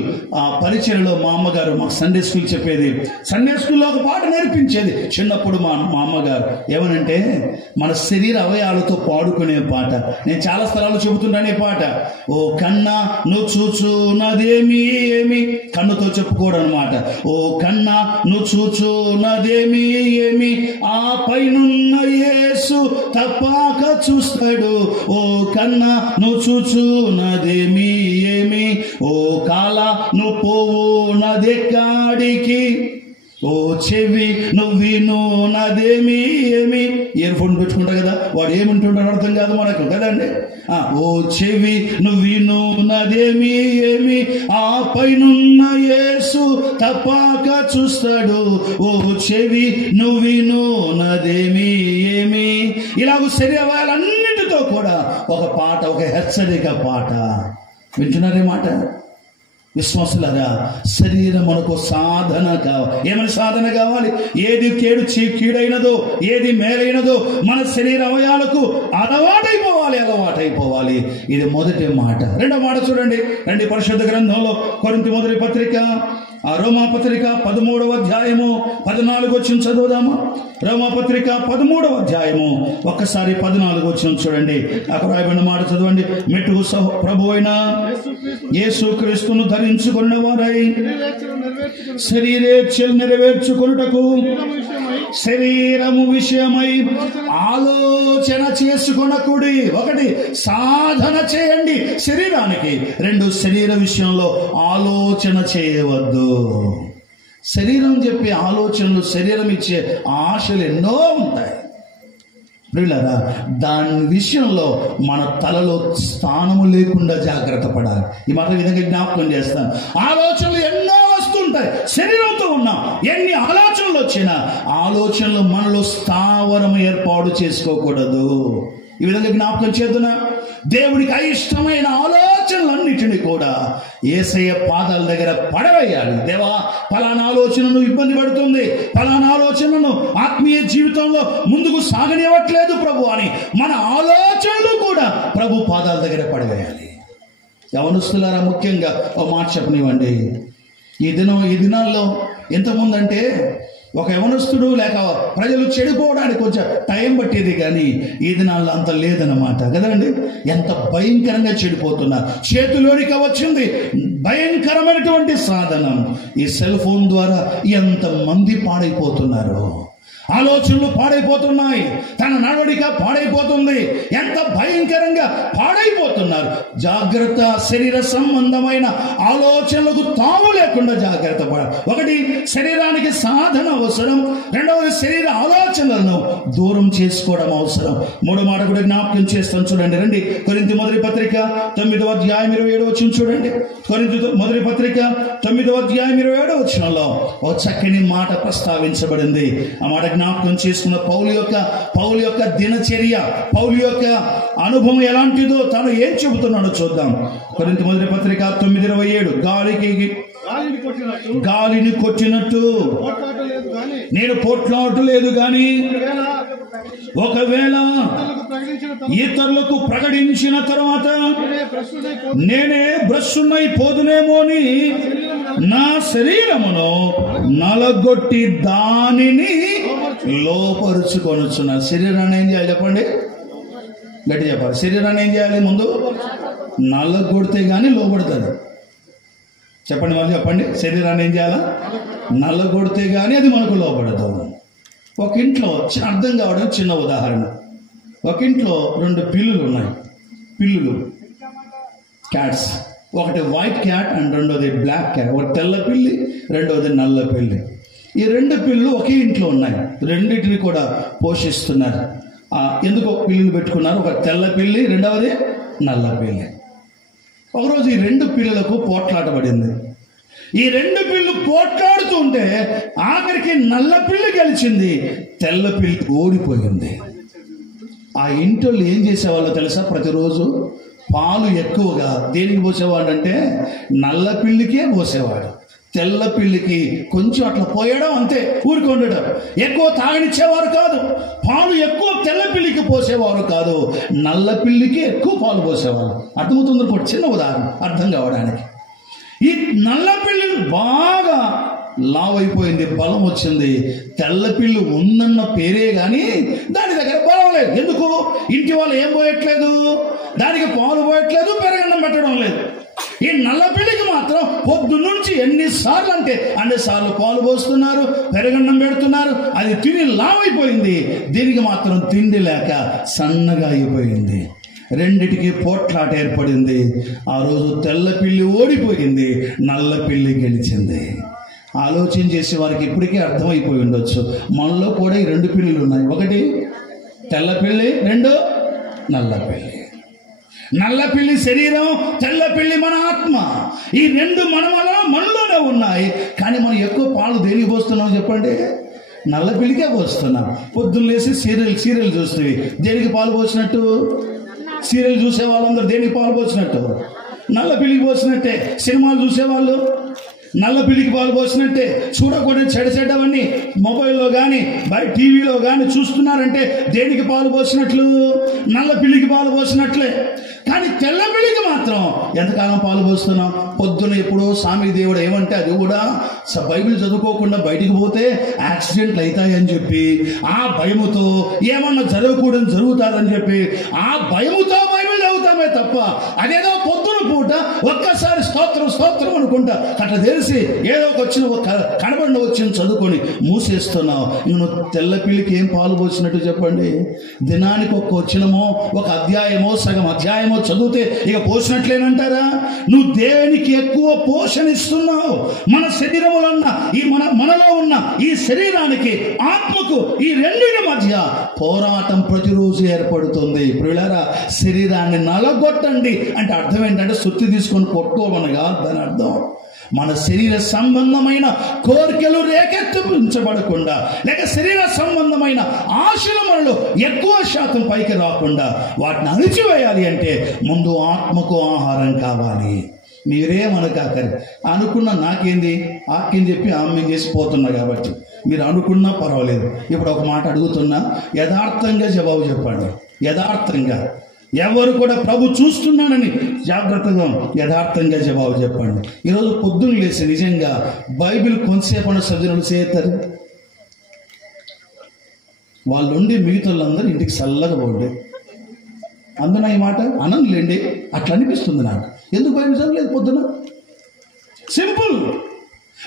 పరిచయలో మా అమ్మగారు మాకు సండే స్కూల్ చెప్పేది. సండే స్కూల్లో ఒక పాట నేర్పించేది చిన్నప్పుడు మా అమ్మగారు. ఏమనంటే, మన శరీర అవయాలతో పాడుకునే పాట. నేను చాలా స్థలాలు చెబుతుంటాను ఈ పాట. ఓ కన్నా నువ్వు చూచున్నదేమి ఏమి, కన్నుతో చెప్పుకోవడం అనమాట. ఓ కన్నా నువ్వు చూచున్నదేమి ఏమి, ఆ పైనున్న యేసు తప్పాక చూస్తాడు. ఓ కన్నా నువ్వు చూచున్నదేమి ఏమి, ఓ కాల నువ్వు పోవు నదెక్కడికి, ఓ చెవి నువ్వు విను నదేమి ఏమి. ఇయర్ ఫోన్ పెట్టుకుంటా కదా, వాడు ఏమింటుంటాడు అర్థం కాదు మనకు కదండి. ఓ చెవి నువ్వు విను నదేమి ఏమి, ఆ పైనున్న యేసు తప్పాక చూస్తాడు. ఓ చెవి నువ్వు విను నదేమి ఏమి. ఇలాగ శరీరాలన్నిటితో కూడా ఒక పాట, ఒక హెచ్చరిక పాట. వింటున్నారే మాట విశ్వాసులారా? శరీరం మనకు సాధన కావాలి. ఏమని సాధన కావాలి? ఏది కీడైనదో, ఏది మేలైనదో మన శరీర అవయాలకు అలవాటైపోవాలి. ఇది మొదటి మాట. రెండో మాట చూడండి. రండి, పరిశుద్ధ గ్రంథంలో కొరింథీ మొదటి పత్రిక, రోమాపత్రిక 13వ అధ్యాయము 14 వచనం చదువుదామా? రోమాపత్రిక 13వ అధ్యాయము ఒక్కసారి 14 వచనం చూడండి. అక్కడ రాయబడిన మాట చదవండి. మెట్టుకు ప్రభు అయిన యేసుక్రీస్తును ధరించుకున్న వారై శరీరేచ్ఛలు నెరవేర్చుకొనుటకు శరీరము విషయమై ఆలోచన చేసుకొనకుడి. 1 సాధన చేయండి శరీరానికి. 2 శరీర విషయంలో ఆలోచన చేయవద్దు. శరీరం చెప్పే ఆలోచనలు, శరీరం ఇచ్చే ఆశలు ఎన్నో ఉంటాయి ప్రియులారా. దాని విషయంలో మన తలలో స్థానము లేకుండా జాగ్రత్త పడాలి. ఈ మాట విధంగా జ్ఞాపకం చేస్తాను. ఆలోచనలు ఎన్నో వస్తుంటాయి. శరీరంతో ఉన్నాం. ఎన్ని ఆలోచనలు వచ్చినా ఆలోచనలు మనలో స్థావరం ఏర్పాటు చేసుకోకూడదు. ఈ విధంగా జ్ఞాపకం చేద్దునా? దేవుడికి అయిష్టమైన ఆలోచనలన్నిటినీ కూడా యేసయ్య పాదాల దగ్గర పడవేయాలి. దేవా, ఫలానా ఆలోచనను ఇబ్బంది పడుతుంది, ఫలానా ఆలోచనను ఆత్మీయ జీవితంలో ముందుకు సాగనివ్వట్లేదు ప్రభు అని మన ఆలోచనలు కూడా ప్రభు పాదాల దగ్గర పడవేయాలి. యవనస్తులారా, ముఖ్యంగా ఒక మాట చెప్పనివ్వండి. ఈ దినాల్లో ఎంతమంది అంటే ఒక యవనస్తుడు లేక ప్రజలు చెడిపోవడానికి కొంచెం టైం పట్టేది, కానీ ఈ దినాల్లో అంత లేదన్నమాట కదండి. ఎంత భయంకరంగా చెడిపోతున్నారు. చేతిలోనికి వచ్చింది భయంకరమైనటువంటి సాధనం. ఈ సెల్ ఫోన్ ద్వారా ఎంతమంది పాడైపోతున్నారు. ఆలోచనలు పాడైపోతున్నాయి, తన నడవడిక పాడైపోతుంది. ఎంత భయంకరంగా పాడైపోతున్నారు. జాగ్రత్త. శరీర సంబంధమైన ఆలోచనలకు తావు లేకుండా జాగ్రత్త పడాలి. ఒకటి, శరీరానికి సాధన అవసరం. రెండవది, శరీర ఆలోచనలను దూరం చేసుకోవడం అవసరం. మూడో మాట కూడా జ్ఞాపకం చేస్తాను చూడండి. రండి, కొరింథీ మొదటి పత్రిక 9వ అధ్యాయం 27వ వచనం చూడండి. కొరింథీ మొదటి పత్రిక 9వ అధ్యాయం 27వ వచనంలో ఒక చక్కని మాట ప్రస్తావించబడింది. ఆ మాట జ్ఞాపకం చేసుకున్న పౌలు యొక్క దినచర్య, పౌలు యొక్క అనుభవం ఎలాంటిదో తను ఏం చెబుతున్నాడో చూద్దాం. కొరింథీ మొదటి పత్రిక 9:27 గాలిని కొట్టినట్టు నేను పోట్లాడలేదు గాని ఒకవేళ ఇతరులకు ప్రకటించిన తర్వాత నేనే భ్రష్టునైపోదునేమో అని నా శరీరమును నలగొట్టి దానిని లోపరుచుకొనుచున్నా. శరీరాన్ని ఏం చేయాలి చెప్పండి, గట్టి చెప్పాలి. శరీరాన్ని ఏం చేయాలి? ముందు నలగొడితే గానీ లోపడుతుంది. చెప్పండి, మళ్ళీ చెప్పండి. శరీరాన్ని ఏం చేయాలా? నల్లగొడితే కానీ అది మనకు లోపడదు. ఒక ఇంట్లో అర్థం కావడం చిన్న ఉదాహరణ. ఒక ఇంట్లో 2 పిల్లులు ఉన్నాయి. పిల్లులు క్యాట్స్. ఒకటి వైట్ క్యాట్ అండ్ రెండోది బ్లాక్ క్యాట్. ఒకటి తెల్ల పిల్లి, రెండోది నల్ల పిల్లి. ఈ 2 పిల్లులు ఒకే ఇంట్లో ఉన్నాయి. రెండింటిని కూడా పోషిస్తున్నారు. ఎందుకు పిల్లులు పెట్టుకున్నారు? ఒక తెల్ల పిల్లి, రెండవది నల్ల పిల్లి. ఒకరోజు ఈ 2 పిల్లలకు పోట్లాటపడింది. ఈ 2 పిల్లు పోట్లాడుతూ ఉంటే ఆఖరికి నల్ల పిల్లి గెలిచింది, తెల్ల పిల్లి ఓడిపోయింది. ఆ ఇంట్లో ఏం చేసేవాళ్ళో తెలుసా? ప్రతిరోజు పాలు ఎక్కువగా దేనికి పోసేవాడు అంటే నల్ల పిల్లికే పోసేవాడు. తెల్ల పిల్లికి కొంచెం అట్లా పోయడం, అంతే, ఊరికి ఉండడం. ఎక్కువ తాగనిచ్చేవారు కాదు. పాలు ఎక్కువ తెల్ల పిల్లికి పోసేవారు కాదు, నల్ల పిల్లికి ఎక్కువ పాలు పోసేవారు. అర్థమవుతుంది కూడా, చిన్న ఉదాహరణ అర్థం కావడానికి. ఈ నల్ల పిల్లి బాగా లావైపోయింది, బలం వచ్చింది. తెల్ల పిల్లి ఉందన్న పేరే కానీ దాని దగ్గర బలం లేదు. ఎందుకు? ఇంటి వాళ్ళు ఏం పోయట్లేదు, దానికి పాలు పోయట్లేదు, పెరగన్నం పెట్టడం లేదు. ఈ నల్ల పిల్లికి మాత్రం పొద్దున్నుంచి ఎన్నిసార్లు అంటే అన్నిసార్లు పాలు పోస్తున్నారు, పెరగన్నం పెడుతున్నారు. అది తిని లావైపోయింది. దీనికి మాత్రం తిండి లేక సన్నగా అయిపోయింది. రెండిటికి పోట్లాట ఏర్పడింది. ఆ రోజు తెల్ల పిల్లి ఓడిపోయింది, నల్ల పిల్లి గెలిచింది. ఆలోచన చేసే వారికి ఇప్పటికే అర్థమైపోయి ఉండొచ్చు, మనలో కూడా ఈ 2 పిల్లులు ఉన్నాయి. ఒకటి తెల్ల పిల్లి, 2 నల్ల పిల్లి. నల్ల పిల్లి శరీరం, తెల్ల పిల్లి మన ఆత్మ. ఈ 2 మనలోనే ఉన్నాయి. కానీ మనం ఎక్కువ పాలు దేనికి పోస్తున్నాం చెప్పండి? నల్ల పిల్లికే పోస్తున్నాం. పొద్దున్న లేసి సీరియల్ చూస్తుంది. దేనికి పాలు పోసినట్టు? సీరియల్ చూసే వాళ్ళందరూ దేనికి పాలు పోసినట్టు? నల్ల పిల్లికి పోసినట్టే. సినిమాలు చూసేవాళ్ళు నల్ల పిల్లికి పాలు పోసినట్టే. చూడకూడదు చెడ్డవన్నీ మొబైల్లో కానీ బయట టీవీలో కానీ చూస్తున్నారంటే దేనికి పాలు పోసినట్లు? నల్ల పిల్లికి పాలు పోసినట్లే. కానీ తెల్ల పిల్లికి మాత్రం ఎంతకాలం పాలు పోస్తున్నాం? పొద్దున ఎప్పుడో స్వామి దేవుడు ఏమంటే అది కూడా బైబిల్ చదువుకోకుండా బయటికి పోతే యాక్సిడెంట్లు అవుతాయని చెప్పి ఆ భయముతో, ఏమన్నా జరగకూడదు జరుగుతారని చెప్పి ఆ భయముతో బైబిల్ చదువుతామే తప్ప అదేదో పొద్దున పూట ఒక్కసారి స్తోత్రం అనుకుంటా అట్లా తెలిసి ఏదో కనబడిన వచ్చిన చదువుకొని మూసేస్తున్నావు. నువ్వు తెల్ల పిల్లికి ఏం పాలు పోసినట్టు చెప్పండి? దినానికి ఒక వచనమో, ఒక అధ్యాయమో, సగం అధ్యాయమో చదివితే ఇక పోసినట్లేనంటారా? నువ్వు దేనికి ఎక్కువ పోషణ ఇస్తున్నావు? మన శరీరములో ఉన్న మనలో ఉన్న ఈ శరీరానికి, ఆత్మకు, ఈ రెండింటి మధ్య పోరాటం ప్రతిరోజు ఏర్పడుతుంది. ప్రియులారా, శరీరాన్ని నలగొట్టండి అంటే అర్థం ఏంటంటే సుత్తి తీసుకొని కొట్టుకోమనగా దాని అర్థం. మన శరీర సంబంధమైన కోరికలు రేకెత్తించబడకుండా, లేక శరీర సంబంధమైన ఆశలు మనలో ఎక్కువ శాతం పైకి రాకుండా వాటిని అణిచివేయాలి అంటే ముందు ఆత్మకు ఆహారం కావాలి. మీరేమనకాకరి అనుకున్న నాకేంది ఆక్యం చెప్పి ఆమెం చేసి పోతున్నా కాబట్టి మీరు అనుకున్నా పర్వాలేదు. ఇప్పుడు ఒక మాట అడుగుతున్నా, యథార్థంగా జవాబు చెప్పండి. యథార్థంగా ఎవరు కూడా ప్రభు చూస్తున్నానని జాగ్రత్తగా యథార్థంగా జవాబు చెప్పండి. ఈరోజు పొద్దున్న లేసి నిజంగా బైబిల్ కొంతసేపు సర్జనులు చేస్తారు, వాళ్ళు ఉండి మిగతా వాళ్ళందరూ ఇంటికి చల్లగా పోండి. అందున ఈ మాట అనంలేండి, అట్లా అనిపిస్తుంది నాకు. ఎందుకు బైబిల్ చదవలేదు పొద్దున? సింపుల్.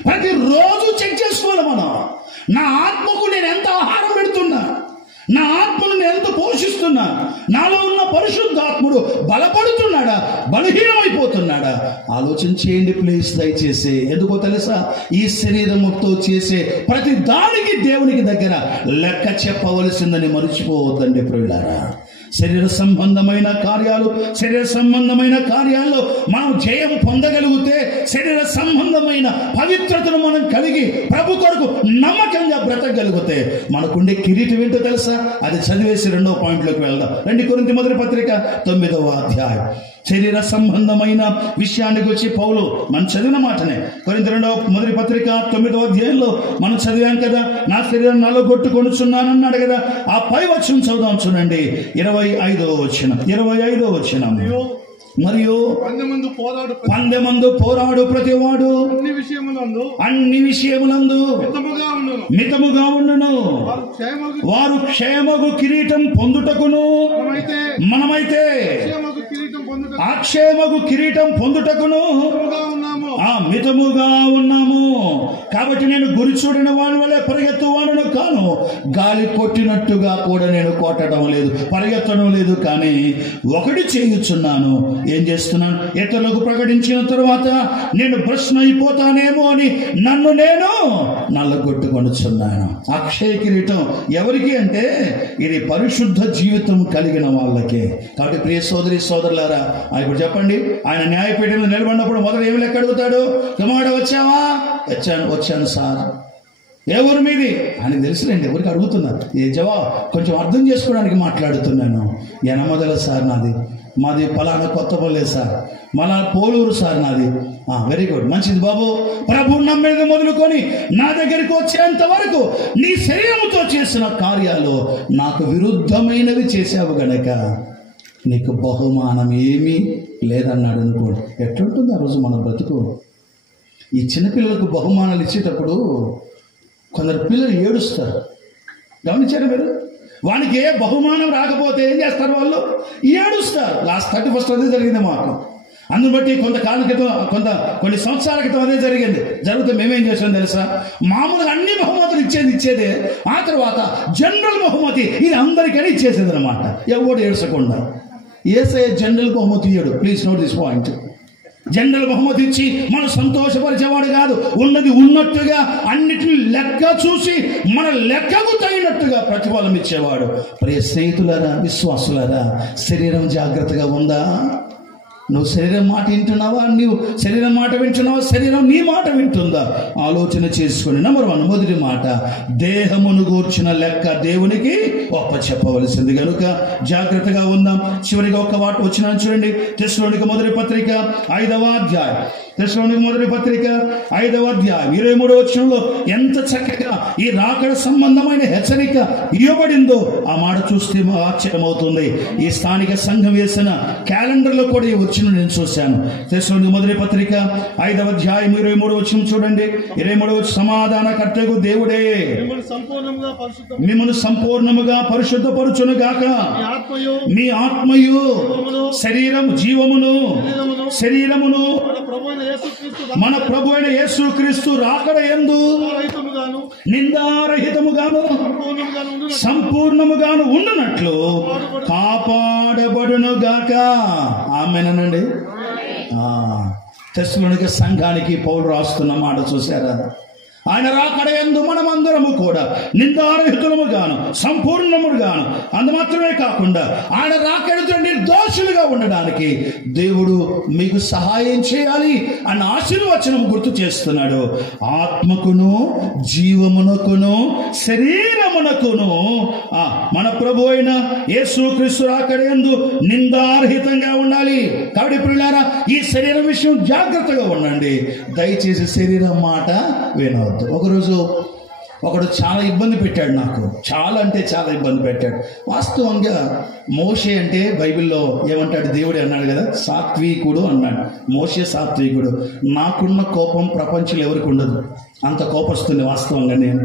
ప్రతిరోజు చెక్ చేసుకోవాలి మనం. నా ఆత్మకు నేను ఎంత ఆహారం పెడుతున్నా, నా ఆత్మను నేను ఎంత పోషిస్తున్నా, నాలో ఉన్న పరిశుద్ధాత్ముడు బలపడుతున్నాడా, బలహీనమైపోతున్నాడా? ఆలోచన చేయండి ప్లీజ్, దయచేసి. ఎందుకో తెలుసా? ఈ శరీరముతో చేసే ప్రతి దానికి దేవునికి దగ్గర లెక్క చెప్పవలసిందని మర్చిపోవద్దండి ప్రియులారా. శరీర సంబంధమైన కార్యాల్లో మనం జయం పొందగలిగితే, శరీర సంబంధమైన పవిత్రతను మనం కలిగి ప్రభు కొరకు నమ్మకంగా బ్రతకగలిగితే మనకుండే కిరీటం ఏంటో తెలుసా? అది చదివేసి 2వ పాయింట్లోకి వెళ్దాం. 2 కొరింథీ మొదటి పత్రిక 9వ అధ్యాయం. శరీర సంబంధమైన విషయానికి వచ్చి పౌలు మనం చదివిన మాటనే. కొరింథీ మొదటి పత్రిక 9వ అధ్యాయంలో మనం చదివాం కదా, నా శరీరం నలగొట్టుకొనుచున్నాను అన్నాడు కదా. ఆ పై వచనం చదువుదాం చూడండి, 25వ వచనం. మరియు పందెమందు పోరాడు ప్రతివాడు అన్ని విషయములందు మితముగా ఉండును, వారు క్షేమగు కిరీటం పొందుటకును, మనమైతే అక్షేమగు కిరీటం పొందుటకును మితముగా ఉన్నాము. కాబట్టి నేను గురి చూడని వాని వలె పరిగెత్తువాడును కాను, గాలి కొట్టినట్టుగా కూడా నేను కొట్టడం లేదు, పరిగెత్తడం లేదు. కానీ ఒకటి చేయుచున్నాను, ఏం చేస్తున్నాను? ఇతరులకు ప్రకటించిన తరువాత నేను భ్రష్టు అయిపోతానేమో అని నన్ను నేను నల్లగొట్టుకొనుచున్నాను. అక్షయ కిరీటం ఎవరికి అంటే ఇది పరిశుద్ధ జీవితం కలిగిన వాళ్ళకే. కాబట్టి ప్రియ సోదరి సోదరులారా, ఇప్పుడు చెప్పండి, ఆయన న్యాయపీఠంలో నిలబడినప్పుడు మొదలు ఏమి లెక్క అడుగుతాడు? కుమారుడు వచ్చావా? వచ్చాను సార్. ఎవరు మీది అని తెలుసులేండి, ఎవరికి అడుగుతున్నారు? ఏ జవాబు కొంచెం అర్థం చేసుకోవడానికి మాట్లాడుతున్నాను. యనమదల సార్ నాది, మాది పలానా కొత్తపల్లె సార్, మన పోలూరు సార్ నాది. వెరీ గుడ్, మంచిది బాబు. ప్రభు నమ్మేది మొదలుకొని నా దగ్గరికి వచ్చేంత వరకు నీ శరీరముతో చేసిన కార్యాలు నాకు విరుద్ధమైనవి చేశావు గనక నీకు బహుమానం ఏమీ లేదన్నాడు అనుకోండి. ఎట్లుంటుంది ఆ రోజు మన బ్రతుకు? ఈ చిన్నపిల్లలకు బహుమానాలు ఇచ్చేటప్పుడు కొందరు పిల్లలు ఏడుస్తారు, గమనించారు మీరు? వానికి ఏ బహుమానం రాకపోతే ఏం చేస్తారు? వాళ్ళు ఏడుస్తారు. లాస్ట్ 31st అదే జరిగింది మాకు. అందుని బట్టి కొంతకాలం క్రితం, కొన్ని సంవత్సరాల క్రితం అదే జరిగితే మేమేం చేసాం తెలుసా? మామూలుగా అన్ని బహుమతులు ఇచ్చేదే, ఆ తర్వాత జనరల్ బహుమతి ఇది అందరికీ ఇచ్చేసేది అనమాట, ఎవడు ఏడ్చకుండా. యేసయ్య జనరల్ బహుమతి ఇయ్యడు, please note this point. General బహుమతి ఇచ్చి మనం సంతోషపరిచేవాడు కాదు. ఉన్నది ఉన్నట్టుగా అన్నిటిని లెక్క చూసి మన లెక్కకు తగినట్టుగా ప్రతిఫలం ఇచ్చేవాడు. ప్రియ స్నేహితులారా, విశ్వాసులారా, శరీరం జాగ్రత్తగా ఉందా? నువ్వు శరీరం మాట వింటున్నావా? నువ్వు శరీరం మాట వింటున్నావా? శరీరం నీ మాట వింటుందా? ఆలోచన చేసుకుని. నంబర్ 1, మొదటి మాట, దేహమును గూర్చిన లెక్క దేవునికి చెప్పవలసింది కనుక జాగ్రత్తగా ఉందాం. చివరిగా ఒక్క మాట వచ్చిన చూడండి, తెస్సలోనిక మొదటి పత్రిక 5వ అధ్యాయం. తెస్సలోనిక మొదటి పత్రిక 5వ అధ్యాయం 23వ వచనంలో ఎంత చక్కగా ఈ రాకడ సంబంధమైన హెచ్చరిక ఇవ్వబడిందో ఆ మాట చూస్తే ఆశ్చర్యమవుతుంది. ఈ స్థానిక సంఘం వేసిన క్యాలెండర్లో కూడా ఈ వచ్చిన నేను చూశాను. తెస్సలోనిక మొదటి పత్రిక 5వ అధ్యాయం 23వ వచనం చూడండి. 23వ వచనం, సమాధానకర్తకు దేవుడే మిమ్మల్ని సంపూర్ణముగా పరిశుద్ధపరచును గాక, మీ ఆత్మయు జీవమును మన ప్రభు అయిన యేసుక్రీస్తు రాకడ యందు నిందారహితముగాను సంపూర్ణముగాను ఉండునట్లు కాపాడబడును గాక. ఆమేనండి. తెస్సలోనిక సంఘానికి పౌలు రాస్తున్న మాట చూశారా? ఆయన రాకడ యందు మనమందరము కూడా నిందారహితులముగాను సంపూర్ణముగాను, అందు మాత్రమే కాకుండా ఆయన రాకడతో నిర్దోషులుగా ఉండడానికి దేవుడు మీకు సహాయం చేయాలి అన్న ఆశీర్వచనం గుర్తు చేస్తున్నాడు. ఆత్మకును జీవమునకును శరీరమునకును మన ప్రభు అయిన యేసుక్రీస్తు రాకడ యందు నిందారహితంగా ఉండాలి. కాబట్టి ప్రియులారా, ఈ శరీరం విషయం జాగ్రత్తగా ఉండండి. దయచేసి శరీరం మాట వినవద్దు. ఒకరోజు ఒకడు చాలా ఇబ్బంది పెట్టాడు, నాకు చాలా అంటే చాలా ఇబ్బంది పెట్టాడు. వాస్తవంగా మోషే అంటే బైబిల్లో ఏమంటాడు, దేవుడే అన్నాడు కదా, సాత్వికుడు అన్నాడు. మోషే సాత్వికుడు. నాకున్న కోపం ప్రపంచంలో ఎవరికి ఉండదు, అంత కోపస్తుంది. వాస్తవంగా నేను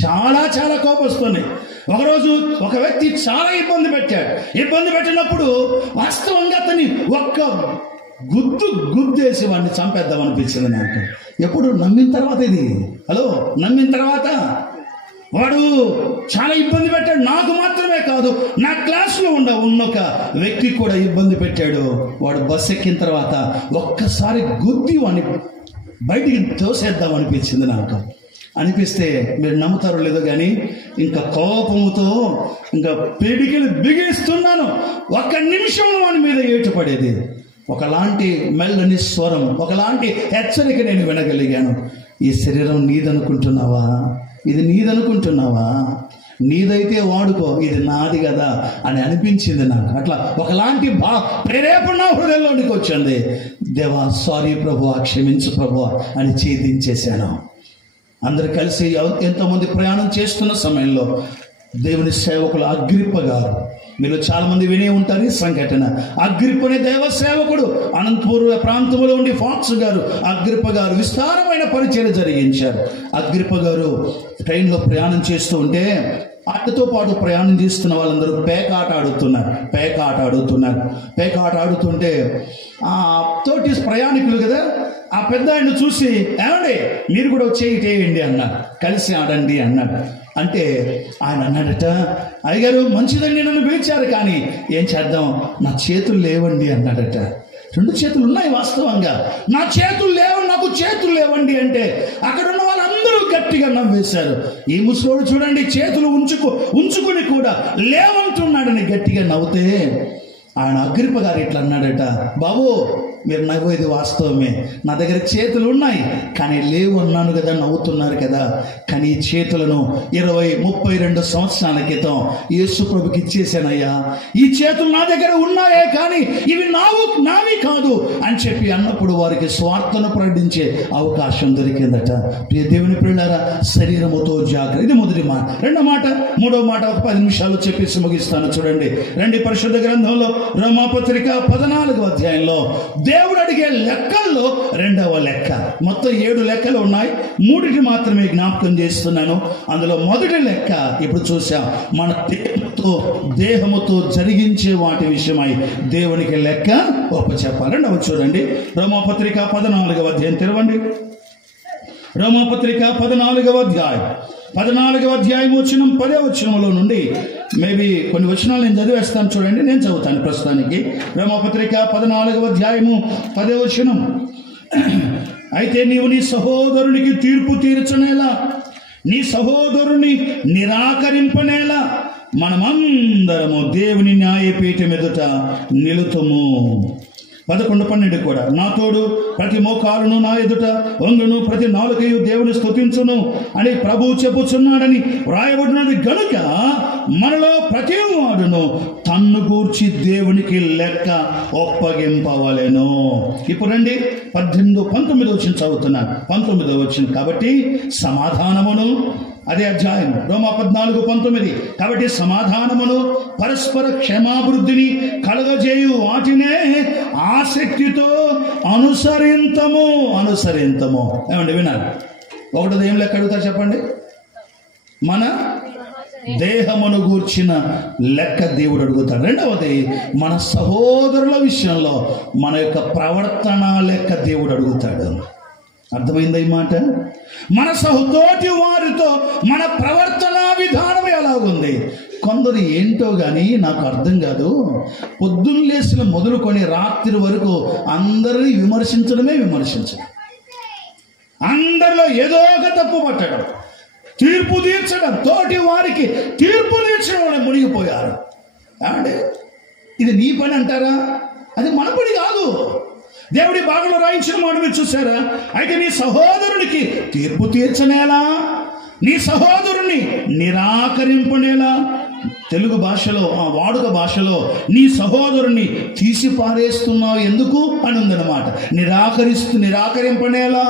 చాలా చాలా కోపస్తుంది. ఒకరోజు ఒక వ్యక్తి చాలా ఇబ్బంది పెట్టాడు. ఇబ్బంది పెట్టినప్పుడు వాస్తవంగా అతన్ని ఒక్క గుద్దేసి వాడిని చంపేద్దాం అనిపించింది నాకు. ఎప్పుడు నమ్మిన తర్వాత, ఇది నమ్మిన తర్వాత వాడు చాలా ఇబ్బంది పెట్టాడు. నాకు మాత్రమే కాదు, నా క్లాసులో ఉన్న ఒక వ్యక్తి కూడా ఇబ్బంది పెట్టాడు. వాడు బస్సు ఎక్కిన తర్వాత ఒక్కసారి గుద్ది వాడిని బయటికి తోసేద్దాం అనిపించింది నాకు. అనిపిస్తే మీరు నమ్ముతారో లేదో కానీ ఇంకా కోపముతో ఇంకా పిడికిలు బిగిస్తున్నాను. ఒక్క నిమిషంలో వాని మీద ఏటుపడేది. ఒకలాంటి మెల్లని స్వరం, ఒకలాంటి హెచ్చరిక నేను వినగలిగాను. ఈ శరీరం నీదనుకుంటున్నావా? ఇది నీదనుకుంటున్నావా? నీదైతే వాడుకో, ఇది నాది కదా అని అనిపించింది నాకు. అట్లా ఒకలాంటి ప్రేరేపణ హృదయంలోనికి వచ్చింది. దేవా సారీ ప్రభు, క్షమించు ప్రభు అని ఛేదించేశాను. అందరు కలిసి ఎంతోమంది ప్రయాణం చేస్తున్న సమయంలో దేవుని సేవకులు అగ్రిప్ప గారు, మీరు చాలా మంది వినే ఉంటారు ఈ సంఘటన. అగ్రిప్ప అనే దేవ సేవకుడు అనంతపూర్ ప్రాంతంలో ఉండి ఫాక్స్ గారు, అగ్రిప్ప గారు విస్తారమైన పరిచయం జరిగించారు. అగ్రిప్ప గారు ట్రైన్లో ప్రయాణం చేస్తూ ఉంటే అటుతో పాటు ప్రయాణం చేస్తున్న వాళ్ళందరూ పేకాట ఆడుతుంటే ఆ తోటి ప్రయాణికులు కదా, ఆ పెద్ద ఆయన చూసి, ఏమండి మీరు కూడా చేయండి అన్నాడు, కలిసి ఆడండి అన్నాడు. అంటే ఆయన అన్నాడట, అయ్యగారు మంచిదండి నన్ను పిలిచారు, కానీ ఏం చేద్దాం, నా చేతులు లేవండి అన్నాడట. 2 చేతులు ఉన్నాయి వాస్తవంగా, నా చేతులు లేవు, నాకు చేతులు లేవండి అంటే అక్కడ ఉన్న వాళ్ళందరూ గట్టిగా నవ్వేశారు. ఈ ముసలోడు చూడండి చేతులు ఉంచుకుని కూడా లేవంటున్నాడని గట్టిగా నవ్వుతే ఆయన అగ్రిప్ప గారు ఇట్లా అన్నాడట, బాబు మీరు నవ్వేది వాస్తవమే, నా దగ్గర చేతులు ఉన్నాయి కానీ లేవు అన్నాను కదా, నవ్వుతున్నారు కదా. కానీ ఈ చేతులను 20-32 సంవత్సరాల క్రితం యేసు ప్రభుకి ఇచ్చేసానయ్యా. ఈ చేతులు నా దగ్గర ఉన్నాయే కానీ ఇవి నావి కాదు అని చెప్పి అన్నప్పుడు వారికి స్వార్థను ప్రకటించే అవకాశం దొరికిందట. ప్రియ దేవుని ప్రియులారా, శరీరముతో జాగ్రత్త. ఇది మొదటి మాట. రెండో మాట, మూడో మాట ఒక 10 నిమిషాలు చెప్పేసి ముగిస్తాను. చూడండి, రండి పరిశుద్ధ గ్రంథంలో రోమాపత్రిక 14వ అధ్యాయంలో దేవుడు అడిగే లెక్కల్లో 2వ లెక్క. మొత్తం 7 లెక్కలు ఉన్నాయి, 3 మాత్రమే జ్ఞాపకం చేస్తున్నాను. అందులో మొదటి లెక్క ఇప్పుడు చూసాం, మన దేహముతో జరిగించే వాటి విషయమై దేవునికి లెక్క ఒప్పచెప్పాలి. రెండవ చూడండి, రోమాపత్రిక 14వ అధ్యాయం తెరవండి. రోమాపత్రిక 14వ అధ్యాయం 10వ వచనంలో నుండి మేబీ కొన్ని వచనాలు నేను చదివేస్తాను. చూడండి, నేను చదువుతాను ప్రస్తుతానికి. రోమాపత్రిక 14వ అధ్యాయము 10వ వచనం. అయితే నీవు నీ సహోదరునికి తీర్పు తీర్చనేలా, నీ సహోదరుని నిరాకరింపనేలా మనమందరము దేవుని న్యాయపీఠం ఎదుట నిలుతుము. 11-12 కూడా, నా తోడు ప్రతి మోకాలును నా ఎదుట వంగును, ప్రతి నాలుకయు దేవుని స్తుతించును అని ప్రభువు చెప్పుచున్నాడని వ్రాయబడినది గనుక మనలో ప్రతి వాడును తన్ను గూర్చి దేవునికి లెక్క ఒప్పగింపవలెను. ఇప్పుడు రండి 18-19 వచ్చిన చదువుతున్నాను. 19వ వచ్చిన, కాబట్టి సమాధానమును, అదే అధ్యాయం రోమా 14:19. కాబట్టి సమాధానమును పరస్పర క్షేమాభివృద్ధిని కలగజేయు వాటినే ఆసక్తితో అనుసరింతము. ఏమండి వినాలి, ఒకటిది ఏం లెక్క అడుగుతారు చెప్పండి? మన దేహమును గూర్చిన లెక్క దేవుడు అడుగుతాడు. రెండవది మన సహోదరుల విషయంలో మన యొక్క ప్రవర్తన లెక్క దేవుడు అడుగుతాడు. అర్థమైందా ఈ మాట? మన సహతోటి వారితో మన ప్రవర్తన విధానం ఎలాగుంది? కొందరు ఏంటో కానీ నాకు అర్థం కాదు, పొద్దున్న లేచిన మొదలుకొని రాత్రి వరకు అందరినీ విమర్శించడం, అందరిలో ఏదో ఒక తప్పు పట్టడం, తీర్పు తీర్చడం, తోటి వారికి తీర్పు తీర్చడం మునిగిపోయారు. అంటే ఇది నీ పని అంటారా? అది మన పని కాదు. దేవుడి బాగలో రాయించిన మాట మీరు చూసారా? అయితే నీ సహోదరునికి తీర్పు తీర్చనేలా, నీ సహోదరుని నిరాకరింపనేలా. తెలుగు భాషలో, ఆ వాడుక భాషలో నీ సహోదరుని తీసి పారేస్తున్నావు ఎందుకు అని ఉందన్నమాట. నిరాకరింపనేలా,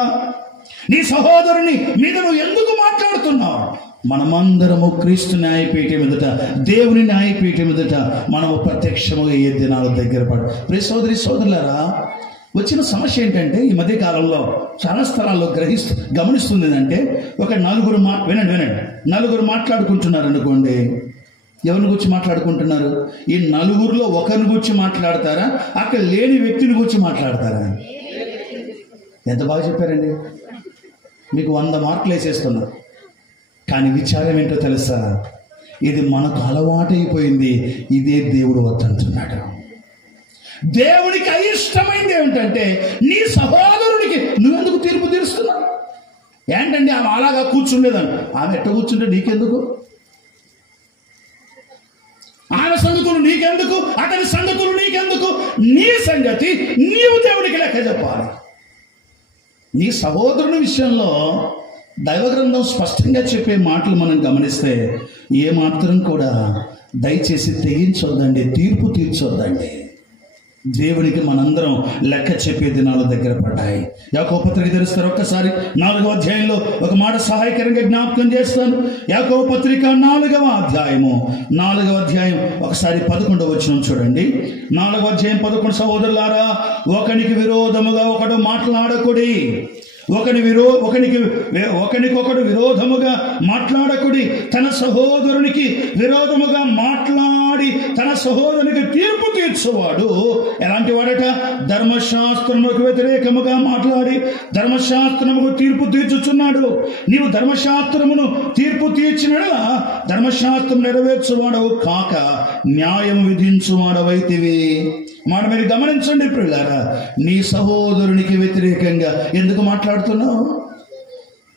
నీ సహోదరుని మీద నువ్వు ఎందుకు మాట్లాడుతున్నావు? మనమందరము క్రీస్తు న్యాయపీఠం ఎదుట, దేవుని న్యాయపీఠం ఎదుట మనము ప్రత్యక్షముగా ఏ దినాలు దగ్గర ప్రియ సోదరి సోదరులారా, వచ్చిన సమస్య ఏంటంటే ఈ మధ్య కాలంలో చాలా స్థలాల్లో గమనిస్తుంది ఏంటంటే, ఒక నలుగురు మాట్లాడుకుంటున్నారు అనుకోండి. ఎవరిని గురించి మాట్లాడుకుంటున్నారు? ఈ నలుగురిలో ఒకరిని గురించి మాట్లాడతారా, అక్కడ లేని వ్యక్తిని గురించి మాట్లాడతారా? ఎంత బాగా చెప్పారండి. మీకు 100 మార్కులు వేసేస్తున్నారు. కానీ విచారం ఏంటో తెలుసా? ఇది మనకు అలవాటైపోయింది. ఇదే దేవుడు వద్దంటున్నాడు. దేవుడికి అయిష్టమైంది ఏమిటంటే, నీ సహోదరుడికి నువ్వెందుకు తీర్పు తీరుస్తున్నావు? ఏంటండి ఆమె అలాగా కూర్చుండేదని. ఆమె ఎట్ట కూర్చుంటే నీకెందుకు? ఆమె సంగతులు నీకెందుకు? అతని సంగతులు నీకెందుకు? నీ సంగతి నీవు దేవుడికి లెక్క చెప్పాలి. నీ సహోదరుని విషయంలో దైవగ్రంథం స్పష్టంగా చెప్పే మాటలు మనం గమనిస్తే ఏమాత్రం కూడా దయచేసి తెగించొద్దండి, తీర్పు తీర్చొద్దండి. దేవునికి మనందరం లెక్క చెప్పే దినాలు దగ్గర పడ్డాయి. యాకోబు పత్రిక తెరుస్తారు ఒక్కసారి. 4వ అధ్యాయంలో ఒక మాట సహాయకరంగా జ్ఞాపకం చేస్తాను. యాకోబు పత్రిక 4వ అధ్యాయం ఒకసారి 11వ వచనం చూడండి. 4వ అధ్యాయం 11. సహోదరులారా, ఒకనికి విరోధముగా ఒకడు మాట్లాడకుడి, ఒకనికొకడు విరోధముగా మాట్లాడకుడి. తన సహోదరునికి విరోధముగా మాట్లాడి తన సహోదరునికి తీర్పు తీర్చువాడు ఎలాంటి వాడట? ధర్మశాస్త్రములకు వ్యతిరేకముగా మాట్లాడి ధర్మశాస్త్రముకు తీర్పు తీర్చుచున్నాడు. నీవు ధర్మశాస్త్రమును తీర్పు తీర్చినలా ధర్మశాస్త్రం నెరవేర్చువాడవు కాక న్యాయం విధించువాడవైతివి. మాట మీరు గమనించండి ప్రియులారా, నీ సహోదరునికి వ్యతిరేకంగా ఎందుకు మాట్లాడుతున్నావు?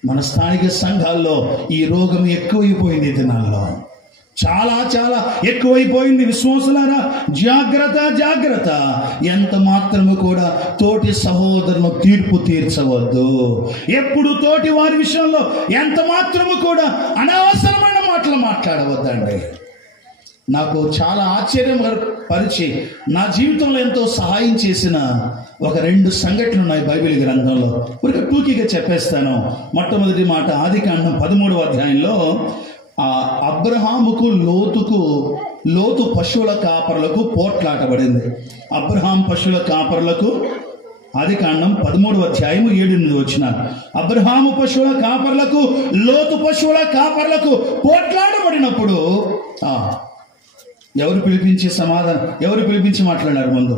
మన స్థానిక సంఘాల్లో ఈ రోగం ఎక్కువైపోయింది. దినాల్లో చాలా చాలా ఎక్కువైపోయింది. విశ్వాసులారా, జాగ్రత్త. ఎంత మాత్రము కూడా తోటి సహోదరును తీర్పు తీర్చవద్దు. ఎప్పుడు తోటి వారి విషయంలో ఎంత మాత్రము కూడా అనవసరమైన మాటలు మాట్లాడవద్దండి. నాకు చాలా ఆశ్చర్యం పరిచి నా జీవితంలో ఎంతో సహాయం చేసిన ఒక 2 సంఘటనలు ఉన్నాయి బైబిల్ గ్రంథంలో. ఊరికే టూకీగా చెప్పేస్తాను. మొట్టమొదటి మాట ఆదికాండం 13వ అధ్యాయంలో అబ్రహాముకు లోతు పశువుల కాపరులకు పోట్లాటబడింది. అబ్రహాం పశువుల కాపరులకు ఆదికాండం 13వ అధ్యాయం 7-8 వచనాలు. అబ్రహాము పశువుల కాపరులకు లోతు పశువుల కాపరులకు పోట్లాడబడినప్పుడు ఎవరు పిలిపించి మాట్లాడారు? ముందు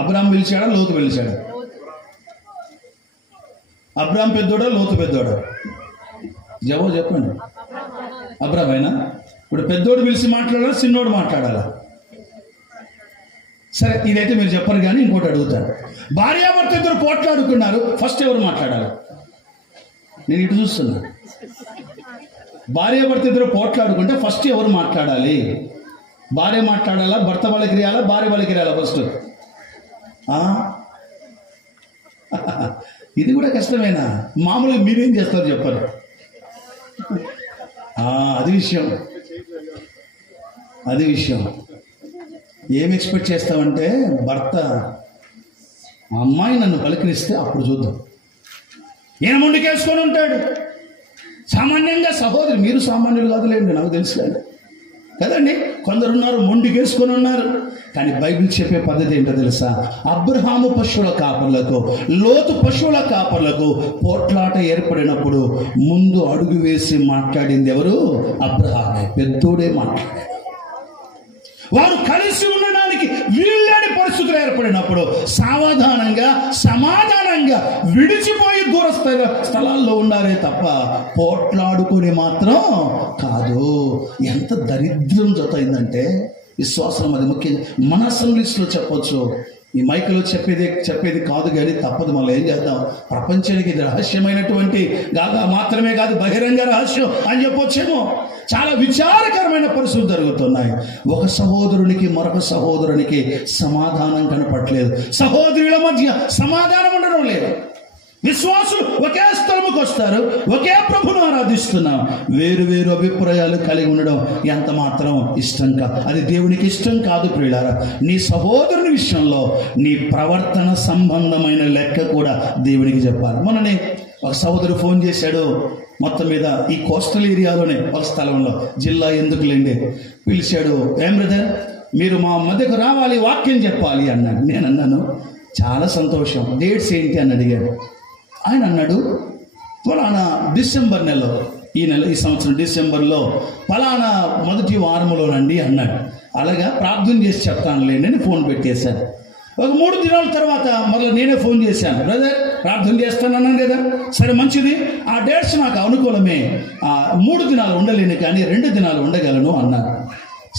అబ్రహాం పిలిచాడా, లోతు పిలిచాడా? అబ్రహాం పెద్దోడా, లోతు పెద్దోడా? జవాబు చెప్పండి. అబ్రహాం అయినా? ఇప్పుడు పెద్దోడు పిలిచి మాట్లాడాలా, చిన్నోడు మాట్లాడాలా? సరే, ఇదైతే మీరు చెప్పరు కానీ ఇంకోటి అడుగుతారు. భార్యాభర్త ఇద్దరు పోట్లాడుకున్నారు, ఫస్ట్ ఎవరు మాట్లాడాలి? నేను ఇటు చూస్తున్నా. భార్యాభర్త ఇద్దరు పోట్లాడుకుంటే ఫస్ట్ ఎవరు మాట్లాడాలి? భార్య మాట్లాడాలా, భర్త వాళ్ళకి రియాలా, భార్య వాళ్ళకి రియాలా? ఫస్ట్ ఇది కూడా కష్టమేనా? మామూలుగా మీరేం చేస్తారు చెప్పరు. అది విషయం. ఏం ఎక్స్పెక్ట్ చేస్తామంటే, భర్త అమ్మాయి నన్ను పలకరిస్తే అప్పుడు చూద్దాం. ఈయన ముందుకేసుకొని ఉంటాడు. సామాన్యంగా సహోదరు, మీరు సామాన్యులు కాదులేండి, నాకు తెలుసులేండి కదండి. కొందరున్నారు మొండికేసుకొని ఉన్నారు. కానీ బైబిల్ చెప్పే పద్ధతి ఏంటో తెలుసా? అబ్రహాము పశువుల కాపర్లకు, లోతు పశువుల కాపర్లకు పోట్లాట ఏర్పడినప్పుడు ముందు అడుగు వేసి మాట్లాడింది ఎవరు? అబ్రహామే. పెద్దోడే మాట్లాడాడు. వారు కలిసి ఉండడానికి వీళ్ళని పరిస్థితులు ఏర్పడినప్పుడు సావధానంగా సమాధానంగా విడిచిపోయి దూర స్థలాల్లో ఉండారే తప్ప పోట్లాడుకుని మాత్రం కాదు. ఎంత దరిద్రం జతయిందంటే విశ్వాసం. అది ముఖ్యంగా మన అసెంబ్లీస్లో చెప్పొచ్చు. ఈ మైకులో చెప్పేది కాదు కానీ తప్పదు. మళ్ళీ ఏం చేద్దాం? ప్రపంచానికి ఇది రహస్యమైనటువంటి మాత్రమే కాదు, బహిరంగ రహస్యం అని చెప్పొచ్చేమో. చాలా విచారకరమైన పరిస్థితులు జరుగుతున్నాయి. ఒక సహోదరునికి మరొక సహోదరునికి సమాధానం కనపడలేదు. సహోదరుల మధ్య సమాధానం ఉండడం లేదు. విశ్వాసులు ఒకే స్థలముకు వస్తారు, ఒకే ప్రభును ఆరాధిస్తున్నాం. వేరు వేరు అభిప్రాయాలు కలిగి ఉండడం ఎంత మాత్రం ఇష్టం కాదు. అది దేవునికి ఇష్టం కాదు ప్రియులారా. నీ సహోదరుని విషయంలో నీ ప్రవర్తన సంబంధమైన లెక్క కూడా దేవునికి చెప్పాలి. మొన్ననే ఒక సహోదరు ఫోన్ చేశాడు. మొత్తం మీద ఈ కోస్టల్ ఏరియాలోనే ఒక స్థలంలో, జిల్లా ఎందుకులేండి, పిలిచాడు. ఏం బ్రదర్, మీరు మా మధ్యకు రావాలి, వాక్యం చెప్పాలి అన్నాడు. నేను అన్నాను చాలా సంతోషం, డేట్స్ ఏంటి అని అడిగాడు. ఆయన అన్నాడు ఫలానా డిసెంబర్ నెలలో, ఈ సంవత్సరం డిసెంబర్లో ఫలానా మొదటి వారంలోనండి అన్నాడు. అలాగా ప్రార్థన చేసి చెప్తానులేండి అని ఫోన్ పెట్టేశాను. ఒక 3 దినాల తర్వాత మళ్ళీ నేనే ఫోన్ చేశాను. బ్రదర్ ప్రార్థన చేస్తానన్నాను కదా, సరే మంచిది, ఆ డేట్స్ నాకు అనుకూలమే, 3 దినాలు ఉండలేను కానీ 2 దినాలు ఉండగలను అన్నాను.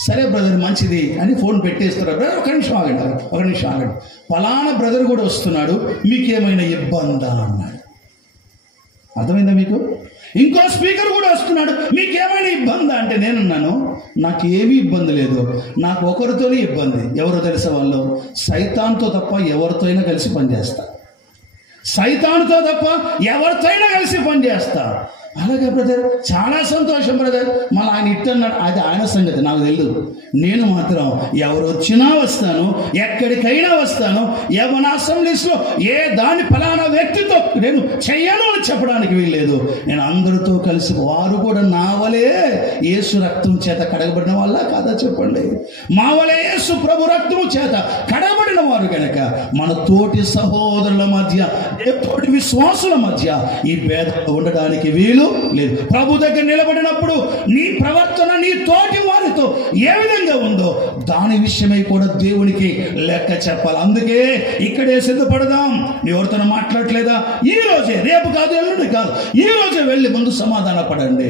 సరే బ్రదర్ మంచిది అని ఫోన్ పెట్టేస్తారు. బ్రదర్ ఒక నిమిషం ఆగండి, ఫలానా బ్రదర్ కూడా వస్తున్నాడు, మీకేమైనా ఇబ్బందా అన్నాడు. అర్థమైందా మీకు? ఇంకో స్పీకర్ కూడా వస్తున్నాడు, మీకేమైనా ఇబ్బందా అంటే నేనున్నాను నాకు ఏమీ ఇబ్బంది లేదు, నాకు ఒకరితోనే ఇబ్బంది. ఎవరో తెలుసా వాళ్ళు? సైతాన్తో తప్ప ఎవరితో అయినా కలిసి పనిచేస్తా, సైతాన్తో తప్ప ఎవరితో అయినా కలిసి పనిచేస్తా. అలాగే బ్రదర్ చాలా సంతోషం బ్రదర్, మళ్ళీ ఆయన ఇట్టన్నాడు. అది ఆయన సంగతి నాకు తెలియదు. నేను మాత్రం ఎవరు వచ్చినా వస్తాను, ఎక్కడికైనా వస్తాను. ఎవరి అసెంబ్లీస్లో ఏ దాని ఫలానా వ్యక్తితో నేను చెయ్యను అని చెప్పడానికి వీల్లేదు. నేను అందరితో కలిసి, వారు కూడా నా వలే యేసు రక్తం చేత కడగబడిన వాళ్ళ కాదా చెప్పండి? మా వలే యేసు ప్రభు రక్తము చేత కడగబడిన వారు కనుక మన తోటి సహోదరుల మధ్య, తోటి విశ్వాసుల మధ్య ఈ భేదం ఉండడానికి వీలు లేదు. ప్రభు దగ్గర నిలబడినప్పుడు నీ ప్రవర్తన నీ తోటి వారితో ఏ విధంగా ఉందో దాని విషయమై కూడా దేవునికి లెక్క చెప్పాలి. అందుకే ఇక్కడే సిద్ధపడదాం. నీ ఎవరితో మాట్లాడలేదా? ఈ రోజే, రేపు కాదు, ఎల్లుండి కాదు, ఈ రోజే వెళ్ళి ముందు సమాధాన పడండి.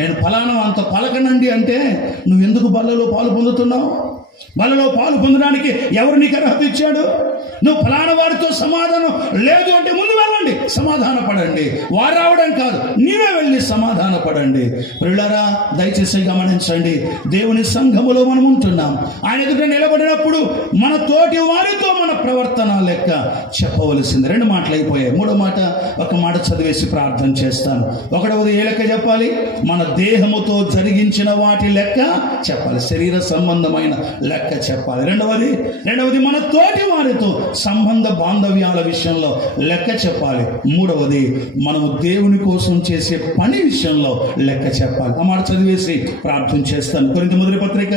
నేను ఫలానా అంత పలకనండి అంటే నువ్వు ఎందుకు బల్లలో పాలు పొందుతున్నావు? బలలో పాలు పొందడానికి ఎవరు నీకు అర్హత ఇచ్చాడు? నువ్వు ఫలానా వారితో సమాధానం లేదు అంటే ముందు వెళ్ళండి, సమాధాన పడండి. వారు రావడం కాదు, నీవే వెళ్ళి సమాధాన పడండి. ప్రియులారా దయచేసి గమనించండి, దేవుని సంఘములో మనం ఉంటున్నాం. ఆయన ఎదుట నిలబడినప్పుడు మన తోటి వారితో మన ప్రవర్తన లెక్క చెప్పవలసింది. 2 మాటలు అయిపోయాయి. 3వ మాట ఒక మాట చదివేసి ప్రార్థన చేస్తాను. 1వది ఏ లెక్క చెప్పాలి? మన దేహముతో జరిగించిన వాటి లెక్క చెప్పాలి, శరీర సంబంధమైన లెక్క చెప్పాలి. రెండవది మన తోటి వారితో సంబంధ బాంధవ్యాల విషయంలో లెక్క చెప్పాలి. 3వది మనము దేవుని కోసం చేసే పని విషయంలో లెక్క చెప్పాలి. ఆ మాట చదివేసి ప్రార్థన చేస్తాను. కొరింథీ మొదటి పత్రిక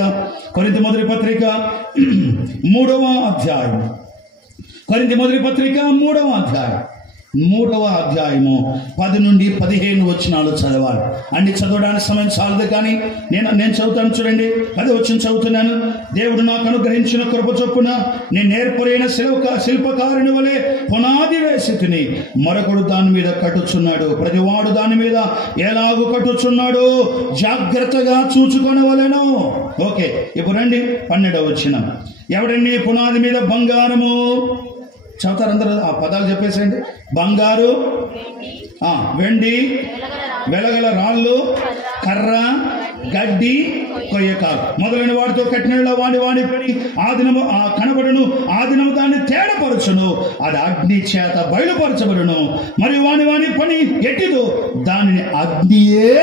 3వ అధ్యాయం, కొరింథీ మొదటి పత్రిక 3వ అధ్యాయం 10 నుండి 15 వచనాలు చదవాలి. అన్ని చదవడానికి సమయం చాలదు, కానీ నేను చదువుతాను. చూడండి, 10 వచనం చదువుతున్నాను. దేవుడు నాకు అనుగ్రహించిన కృప చొప్పున నేను నేర్పరైన శిల్పకారుని వలె పునాది వేసితిని, మరొకడు దాని మీద కట్టుచున్నాడు. ప్రతివాడు దాని మీద ఎలాగూ కట్టుచున్నాడు జాగ్రత్తగా చూచుకొనవలెను. ఓకే, ఇప్పుడు రండి 12వ వచనం. ఎవడండి పునాది మీద బంగారము, చదువుతారు అందరూ, ఆ పదాలు చెప్పేసేయండి. బంగారు, వెండి, వెలగల రాళ్ళు, కర్ర, గడ్డి, కొయ్యకాలు మొదలైన వాటితో కట్టిన వాడి పడి ఆ దినము కనబడును, ఆ దినము దాన్ని తేడపరచును, అది అగ్ని చేత బయలుపరచబడును. మరియు వాని పని ఎట్టిదో దానిని అగ్నియే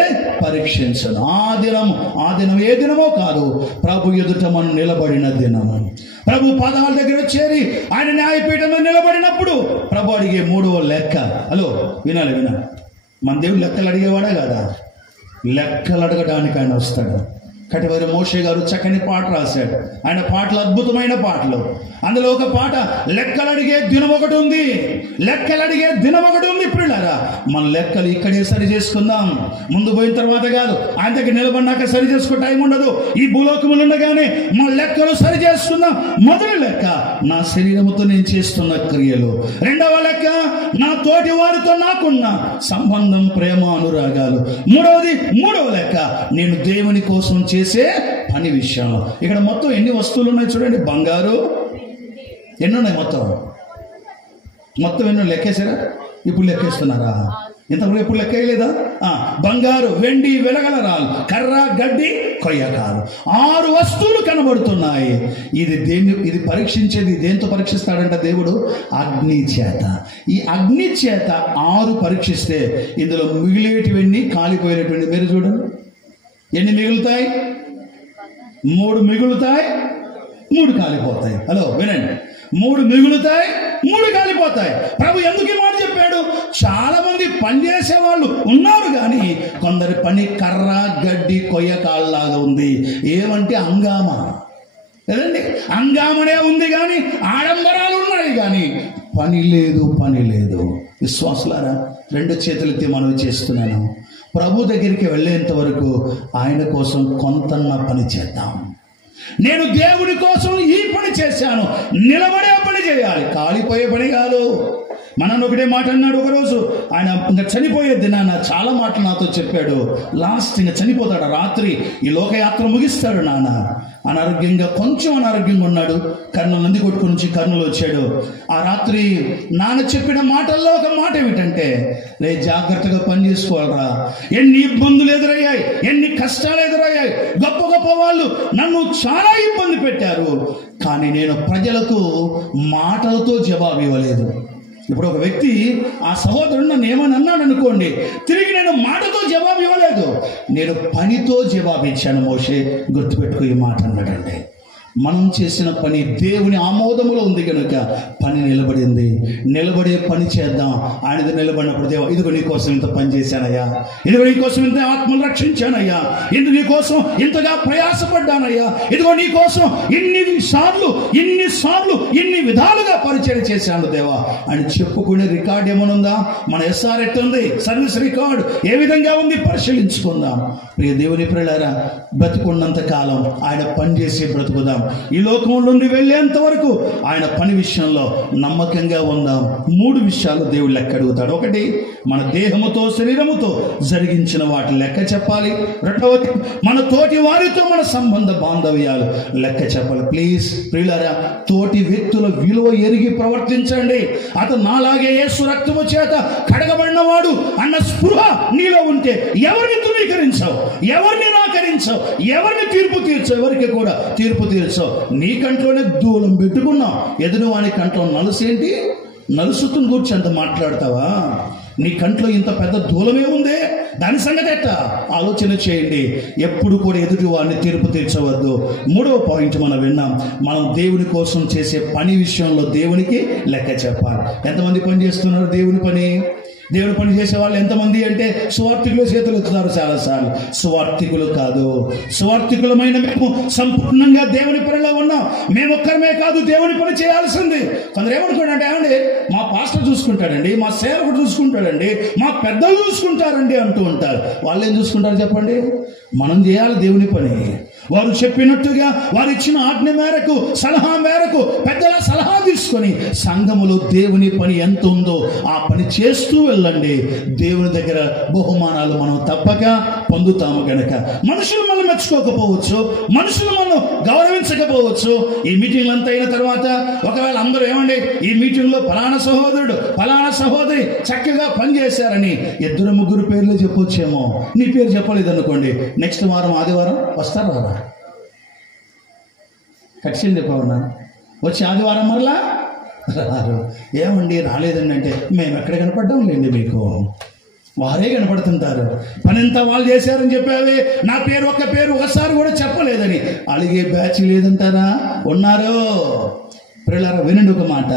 పరీక్షించను. ఆ దినం ఏ దినమో కాదు, ప్రభు ఎదుట మనం నిలబడిన దినము. ప్రభు పాదాల దగ్గర చేరి ఆయన న్యాయపీఠం మీద నిలబడినప్పుడు ప్రభు అడిగే 3వ లెక్క. హలో వినాలి, మన దేవుడు లెక్కలు అడిగేవాడా కాదా? లెక్కలు అడగడానికి ఆయన వస్తాడు. కటివారి మోషే గారు చక్కని పాట రాశాడు. ఆయన పాటలు అద్భుతమైన పాటలు. అందులో ఒక పాట, లెక్కలు అడిగే దినం ఒకటి ఉంది, లెక్కలు అడిగే దినం ఒకటి ఉంది. పిల్లరా, మన లెక్కలు ఇక్కడే సరి చేసుకుందాం. ముందు పోయిన తర్వాత కాదు, ఆయన దగ్గర నిలబడినాక సరి చేసుకునే టైం ఉండదు. ఈ భూలోకములు ఉండగానే మన లెక్కలు సరి చేసుకుందాం. మొదటి లెక్క నా శరీరముతో నేను చేస్తున్న క్రియలు. 2వ లెక్క నా తోటి వారితో నాకున్న సంబంధం, ప్రేమ, అనురాగాలు. 3వ లెక్క నేను దేవుని కోసం చేసే పని విషయంలో. ఇక్కడ మొత్తం ఎన్ని వస్తువులు ఉన్నాయి చూడండి. బంగారు ఎన్ని ఉన్నాయి? మొత్తం ఎన్నో లెక్కేసారా? ఇప్పుడు లెక్కేస్తున్నారా? ఇంతకుముందు ఎప్పుడు లెక్కేయలేదా? బంగారు, వెండి, వెలగల రాళ్ళు, కర్ర, గడ్డి, కొయ్యకాలు, 6 వస్తువులు కనబడుతున్నాయి. ఇది పరీక్షించేది దేంతో పరీక్షిస్తాడంట దేవుడు? అగ్ని చేత. ఈ అగ్ని చేత 6 పరీక్షిస్తే ఇందులో మిగిలేటివన్నీ కాలిపోయినటువంటి, మీరు చూడండి ఎన్ని మిగులుతాయి? 3 మిగులుతాయి, 3 కాలిపోతాయి. హలో వినండి, 3 మిగులుతాయి, 3 కాలిపోతాయి. ప్రభు ఎందుకు ఈ మాట చెప్పాడు? ఏమన్నాడు? చాలా మంది పనిచేసే వాళ్ళు ఉన్నారు, కానీ కొందరి పని కర్ర గడ్డి కొయ్యకాళ్ళలాగా ఉంది. ఏమంటే హంగామా కదండి, హంగామనే ఉంది కానీ ఆడంబరాలు ఉన్నాయి, కానీ పని లేదు, పని లేదు. విశ్వాసులారా, రెండు చేతులెత్తి మనవి చేస్తున్నాను, ప్రభు దగ్గరికి వెళ్ళేంత వరకు ఆయన కోసం కొంతన్న పని చేద్దాం. నేను దేవుడి కోసం ఈ పని చేశాను, నిలబడే పని చేయాలి, కాలిపోయే పని కాదు. మనల్ని ఒకటే మాట అన్నాడు ఒకరోజు. ఆయన ఇంకా చనిపోయే దినాన చాలా మాటలు నాతో చెప్పాడు. లాస్ట్ ఇంకా చనిపోతాడు, రాత్రి ఈ లోకయాత్ర ముగిస్తాడు. నాన్న అనారోగ్యంగా, కొంచెం అనారోగ్యంగా ఉన్నాడు. కర్నూలు నంది కొట్టుకు నుంచి కర్నూలు వచ్చాడు. ఆ రాత్రి నాన్న చెప్పిన మాటల్లో ఒక మాట ఏమిటంటే, రే జాగ్రత్తగా పని చేసుకోవాలరా, ఎన్ని ఇబ్బందులు ఎదురయ్యాయి, ఎన్ని కష్టాలు ఎదురయ్యాయి, గొప్ప గొప్ప వాళ్ళు నన్ను చాలా ఇబ్బంది పెట్టారు, కానీ నేను ప్రజలకు మాటలతో జవాబు ఇవ్వలేదు. ఇప్పుడు ఒక వ్యక్తి, ఆ సహోదరుడు నన్ను ఏమని అన్నాడు అనుకోండి, తిరిగి నేను మాటతో జవాబు ఇవ్వలేదు, నేను పనితో జవాబు ఇచ్చాను. మోషే గుర్తుపెట్టుకో ఈ మాట అన్నాడండి. మనం చేసిన పని దేవుని ఆమోదములో ఉంది కనుక పని నిలబడింది. నిలబడే పని చేద్దాం. ఆయనది నిలబడినప్పుడు, దేవా ఇదిగో నీ కోసం ఇంత పని చేశానయ్యా, ఇదిగో నీ కోసం ఇంత ఆత్మలు రక్షించానయ్యా, ఇందు నీ కోసం ఇంతగా ప్రయాసపడ్డానయ్యా, ఇదిగో నీ కోసం ఇన్నిసార్లు ఇన్ని విధాలుగా పరిచయం చేశాను దేవా అని చెప్పుకునే రికార్డు ఏమనుందా? మన ఎస్ఆర్ ఎట్టుంది, సర్వీస్ రికార్డు ఏ విధంగా ఉంది, పరిశీలించుకుందాం. ప్రియ దేవుని ప్రియులారా, బ్రతుకున్నంత కాలం ఆయన పని చేసి బ్రతుకుదాం. ఈ లోకం నుండి వెళ్ళేంత వరకు ఆయన పని విషయంలో నమ్మకంగా ఉందాం. 3 విషయాలు దేవుడు లెక్క అడుగుతాడు. ఒకటి, మన దేహముతో శరీరముతో జరిగించిన వాటి లెక్క చెప్పాలి. రెండవది, మన తోటి వారితో మన సంబంధ బాంధవ్యాలు లెక్క చెప్పాలి. ప్లీజ్ ప్రియులారా, తోటి వ్యక్తుల విలువ ఎరిగి ప్రవర్తించండి. అతను నాలాగే యేసు రక్తము చేత కడగబడినవాడు అన్న స్పృహ నీలో ఉంటే ఎవరిని ధృవీకరించావు, ఎవరిని నిరాకరించావు, ఎవరిని తీర్పు తీర్చావు, ఎవరికి కూడా తీర్పు తీర్చావు. నీ కంట్లోనే దూలం పెట్టుకున్నావు, ఎదురు వాని కంట్లో నలుసేంటి, నలుసుతుని గురించి అంత మాట్లాడతావా? నీ కంట్లో ఇంత పెద్ద దూలమే ఉందే, దాని సంగతి ఎట్టా ఆలోచన చేయండి. ఎప్పుడు కూడా ఎదుటి వారిని తీర్పు తీర్చవద్దు. 3వ పాయింట్ మనం విన్నాం, మనం దేవుని కోసం చేసే పని విషయంలో దేవునికి లెక్క చెప్పాలి. ఎంతమంది పని చేస్తున్నారు దేవుని పని? దేవుని పని చేసే వాళ్ళు ఎంతమంది అంటే, సువార్థికులు చేతులు ఎత్తుతారు చాలాసార్లు. సువార్థికులు కాదు, సువార్థికులమైన మేము సంపూర్ణంగా దేవుని పనిలో ఉన్నాం. మేము ఒక్కరమే కాదు దేవుని పని చేయాల్సింది. కొందరు ఏమనుకుంటారంటే, ఏమండి మా పాస్టర్ చూసుకుంటాడండి, మా సేవకుడు చూసుకుంటాడండి, మా పెద్దలు చూసుకుంటారండి అంటూ ఉంటారు. వాళ్ళు ఏం చూసుకుంటారు చెప్పండి? మనం చేయాలి దేవుని పని. వారు చెప్పినట్టుగా, వారు ఇచ్చిన ఆజ్ఞ మేరకు, సలహా మేరకు, పెద్దల సలహా తీసుకొని సంఘములో దేవుని పని ఎంత ఉందో ఆ పని చేస్తూ వెళ్ళండి. దేవుని దగ్గర బహుమానాలు మనం తప్పక పొందుతాము. కనుక మనుషులు మనం మెచ్చుకోకపోవచ్చు, మనుషులు మనం గౌరవించకపోవచ్చు. ఈ మీటింగ్లు అంతా అయిన తర్వాత ఒకవేళ అందరూ ఏమండి, ఈ మీటింగ్లో ఫలానా సహోదరుడు ఫలానా సహోదరి చక్కగా పనిచేశారని 2-3 పేర్లు చెప్పొచ్చేమో, నీ పేరు చెప్పలేదు అనుకోండి, నెక్స్ట్ వారం ఆదివారం వస్తారా? కట్టింది చెప్పవున్నా, వచ్చి ఆదివారం మరలా రారు. ఏమండి రాలేదండి అంటే, మేము ఎక్కడ కనపడ్డాం లేండి, మీకు వారే కనపడుతుంటారు. పనంతా వాళ్ళు చేశారని చెప్పావే, నా పేరు ఒక్క పేరు ఒకసారి కూడా చెప్పలేదని అలిగే బ్యాచ్ లేదంటారా? ఉన్నారు. ప్రియులారా, వినండి ఒక మాట,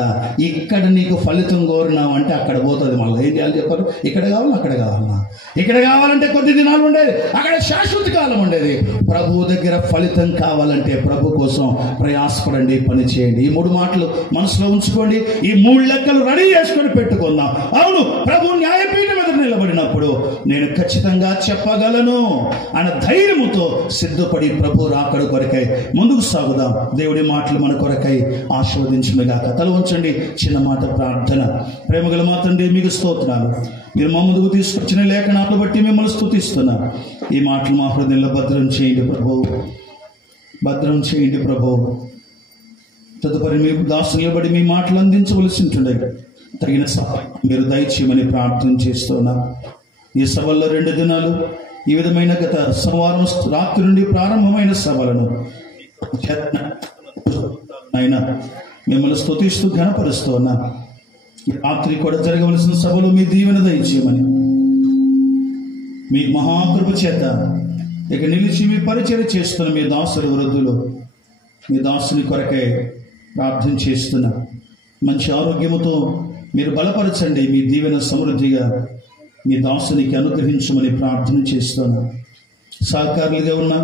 ఇక్కడ నీకు ఫలితం కోరినావు అంటే అక్కడ పోతుంది. మళ్ళీ ఏం చేయాలి చెప్పారు? ఇక్కడ కావాలన్నా అక్కడ కావాలన్నా, ఇక్కడ కావాలంటే కొద్ది దినాలు ఉండేది, అక్కడ శాశ్వత కాలం ఉండేది. ప్రభు దగ్గర ఫలితం కావాలంటే ప్రభు కోసం ప్రయాసపడండి, పని చేయండి. ఈ 3 మాటలు మనసులో ఉంచుకోండి. ఈ 3 లెక్కలు రెడీ చేసుకొని పెట్టుకుందాం. అవును, ప్రభు న్యాయపీఠం మీద నిలబడినప్పుడు నేను ఖచ్చితంగా చెప్పగలను అన్న ధైర్యముతో సిద్ధపడి ప్రభు రాకడ కొరకై ముందుకు సాగుదాం. దేవుడి మాటలు మన కొరకై ఆశీర్వదించునుగాక. తల ఉంచండి, చిన్న మాట ప్రార్థన. ప్రేమగల మా తండ్రి, మీకు స్తోత్రాలు. మీరు మా ముందుకు తీసుకొచ్చిన లేఖనాలను బట్టి మిమ్మల్ని స్తుతిస్తున్నాం. ఈ మాటలు మా హృదయంలో భద్రం చేయండి ప్రభు, భద్రం చేయండి ప్రభు. తదుపరి మీ దాసు నిలబడి మీ మాటలు అందించవలసి ఉంటుండే తగిన సహాయం మీరు దయచేయమని ప్రార్థన చేస్తున్నాం. ఈ సభల్లో 2 దినాలు ఈ విధమైన గత సోమవారం రాత్రి నుండి ప్రారంభమైన సభలను అయినా మిమ్మల్ని స్తుతిస్తూ ఘనపరుస్తూ ఉన్నా. రాత్రి కూడా జరగవలసిన సభలో మీ దీవెన దయచేయమని మీ మహాకృప చేత ఇక నిలిచి మీ పరిచర్య చేస్తున్న మీ దాసుల వృద్ధులు, మీ దాసుని కొరకై ప్రార్థన చేస్తున్నా. మంచి ఆరోగ్యముతో మీరు బలపరచండి. మీ దీవెన సమృద్ధిగా మీ దాసునికి అనుగ్రహించమని ప్రార్థన చేస్తాను. సహకారులుగా ఉన్న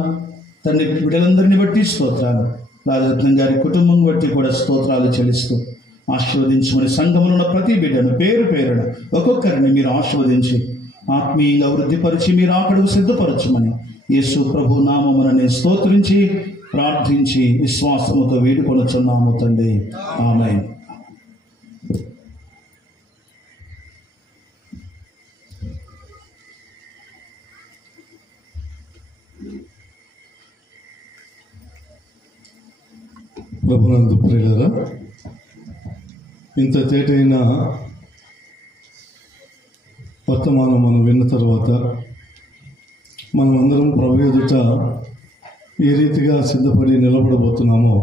తండ్రి బిడ్డలందరినీ బట్టి స్తోత్రాలు, రాజరత్నం గారి కుటుంబం బట్టి కూడా స్తోత్రాలు చెల్లిస్తూ ఆశీర్వదించమని సంఘములో ఉన్న ప్రతి బిడ్డను పేరు పేరున ఒక్కొక్కరిని మీరు ఆశీర్వదించి ఆత్మీయంగా వృద్ధిపరిచి మీరు ఆకడుగు సిద్ధపరచమని యేసు ప్రభు నామమునని స్తోత్రించి ప్రార్థించి విశ్వాసముతో వేడుకొనుచున్నాము తండ్రి. ఆమేన్. ప్రభునందు ప్రియులారా, ఇంత తేటైన వర్తమానం మనం విన్న తర్వాత మనమందరం ప్రభు ఎదుట ఏ రీతిగా సిద్ధపడి నిలబడబోతున్నామో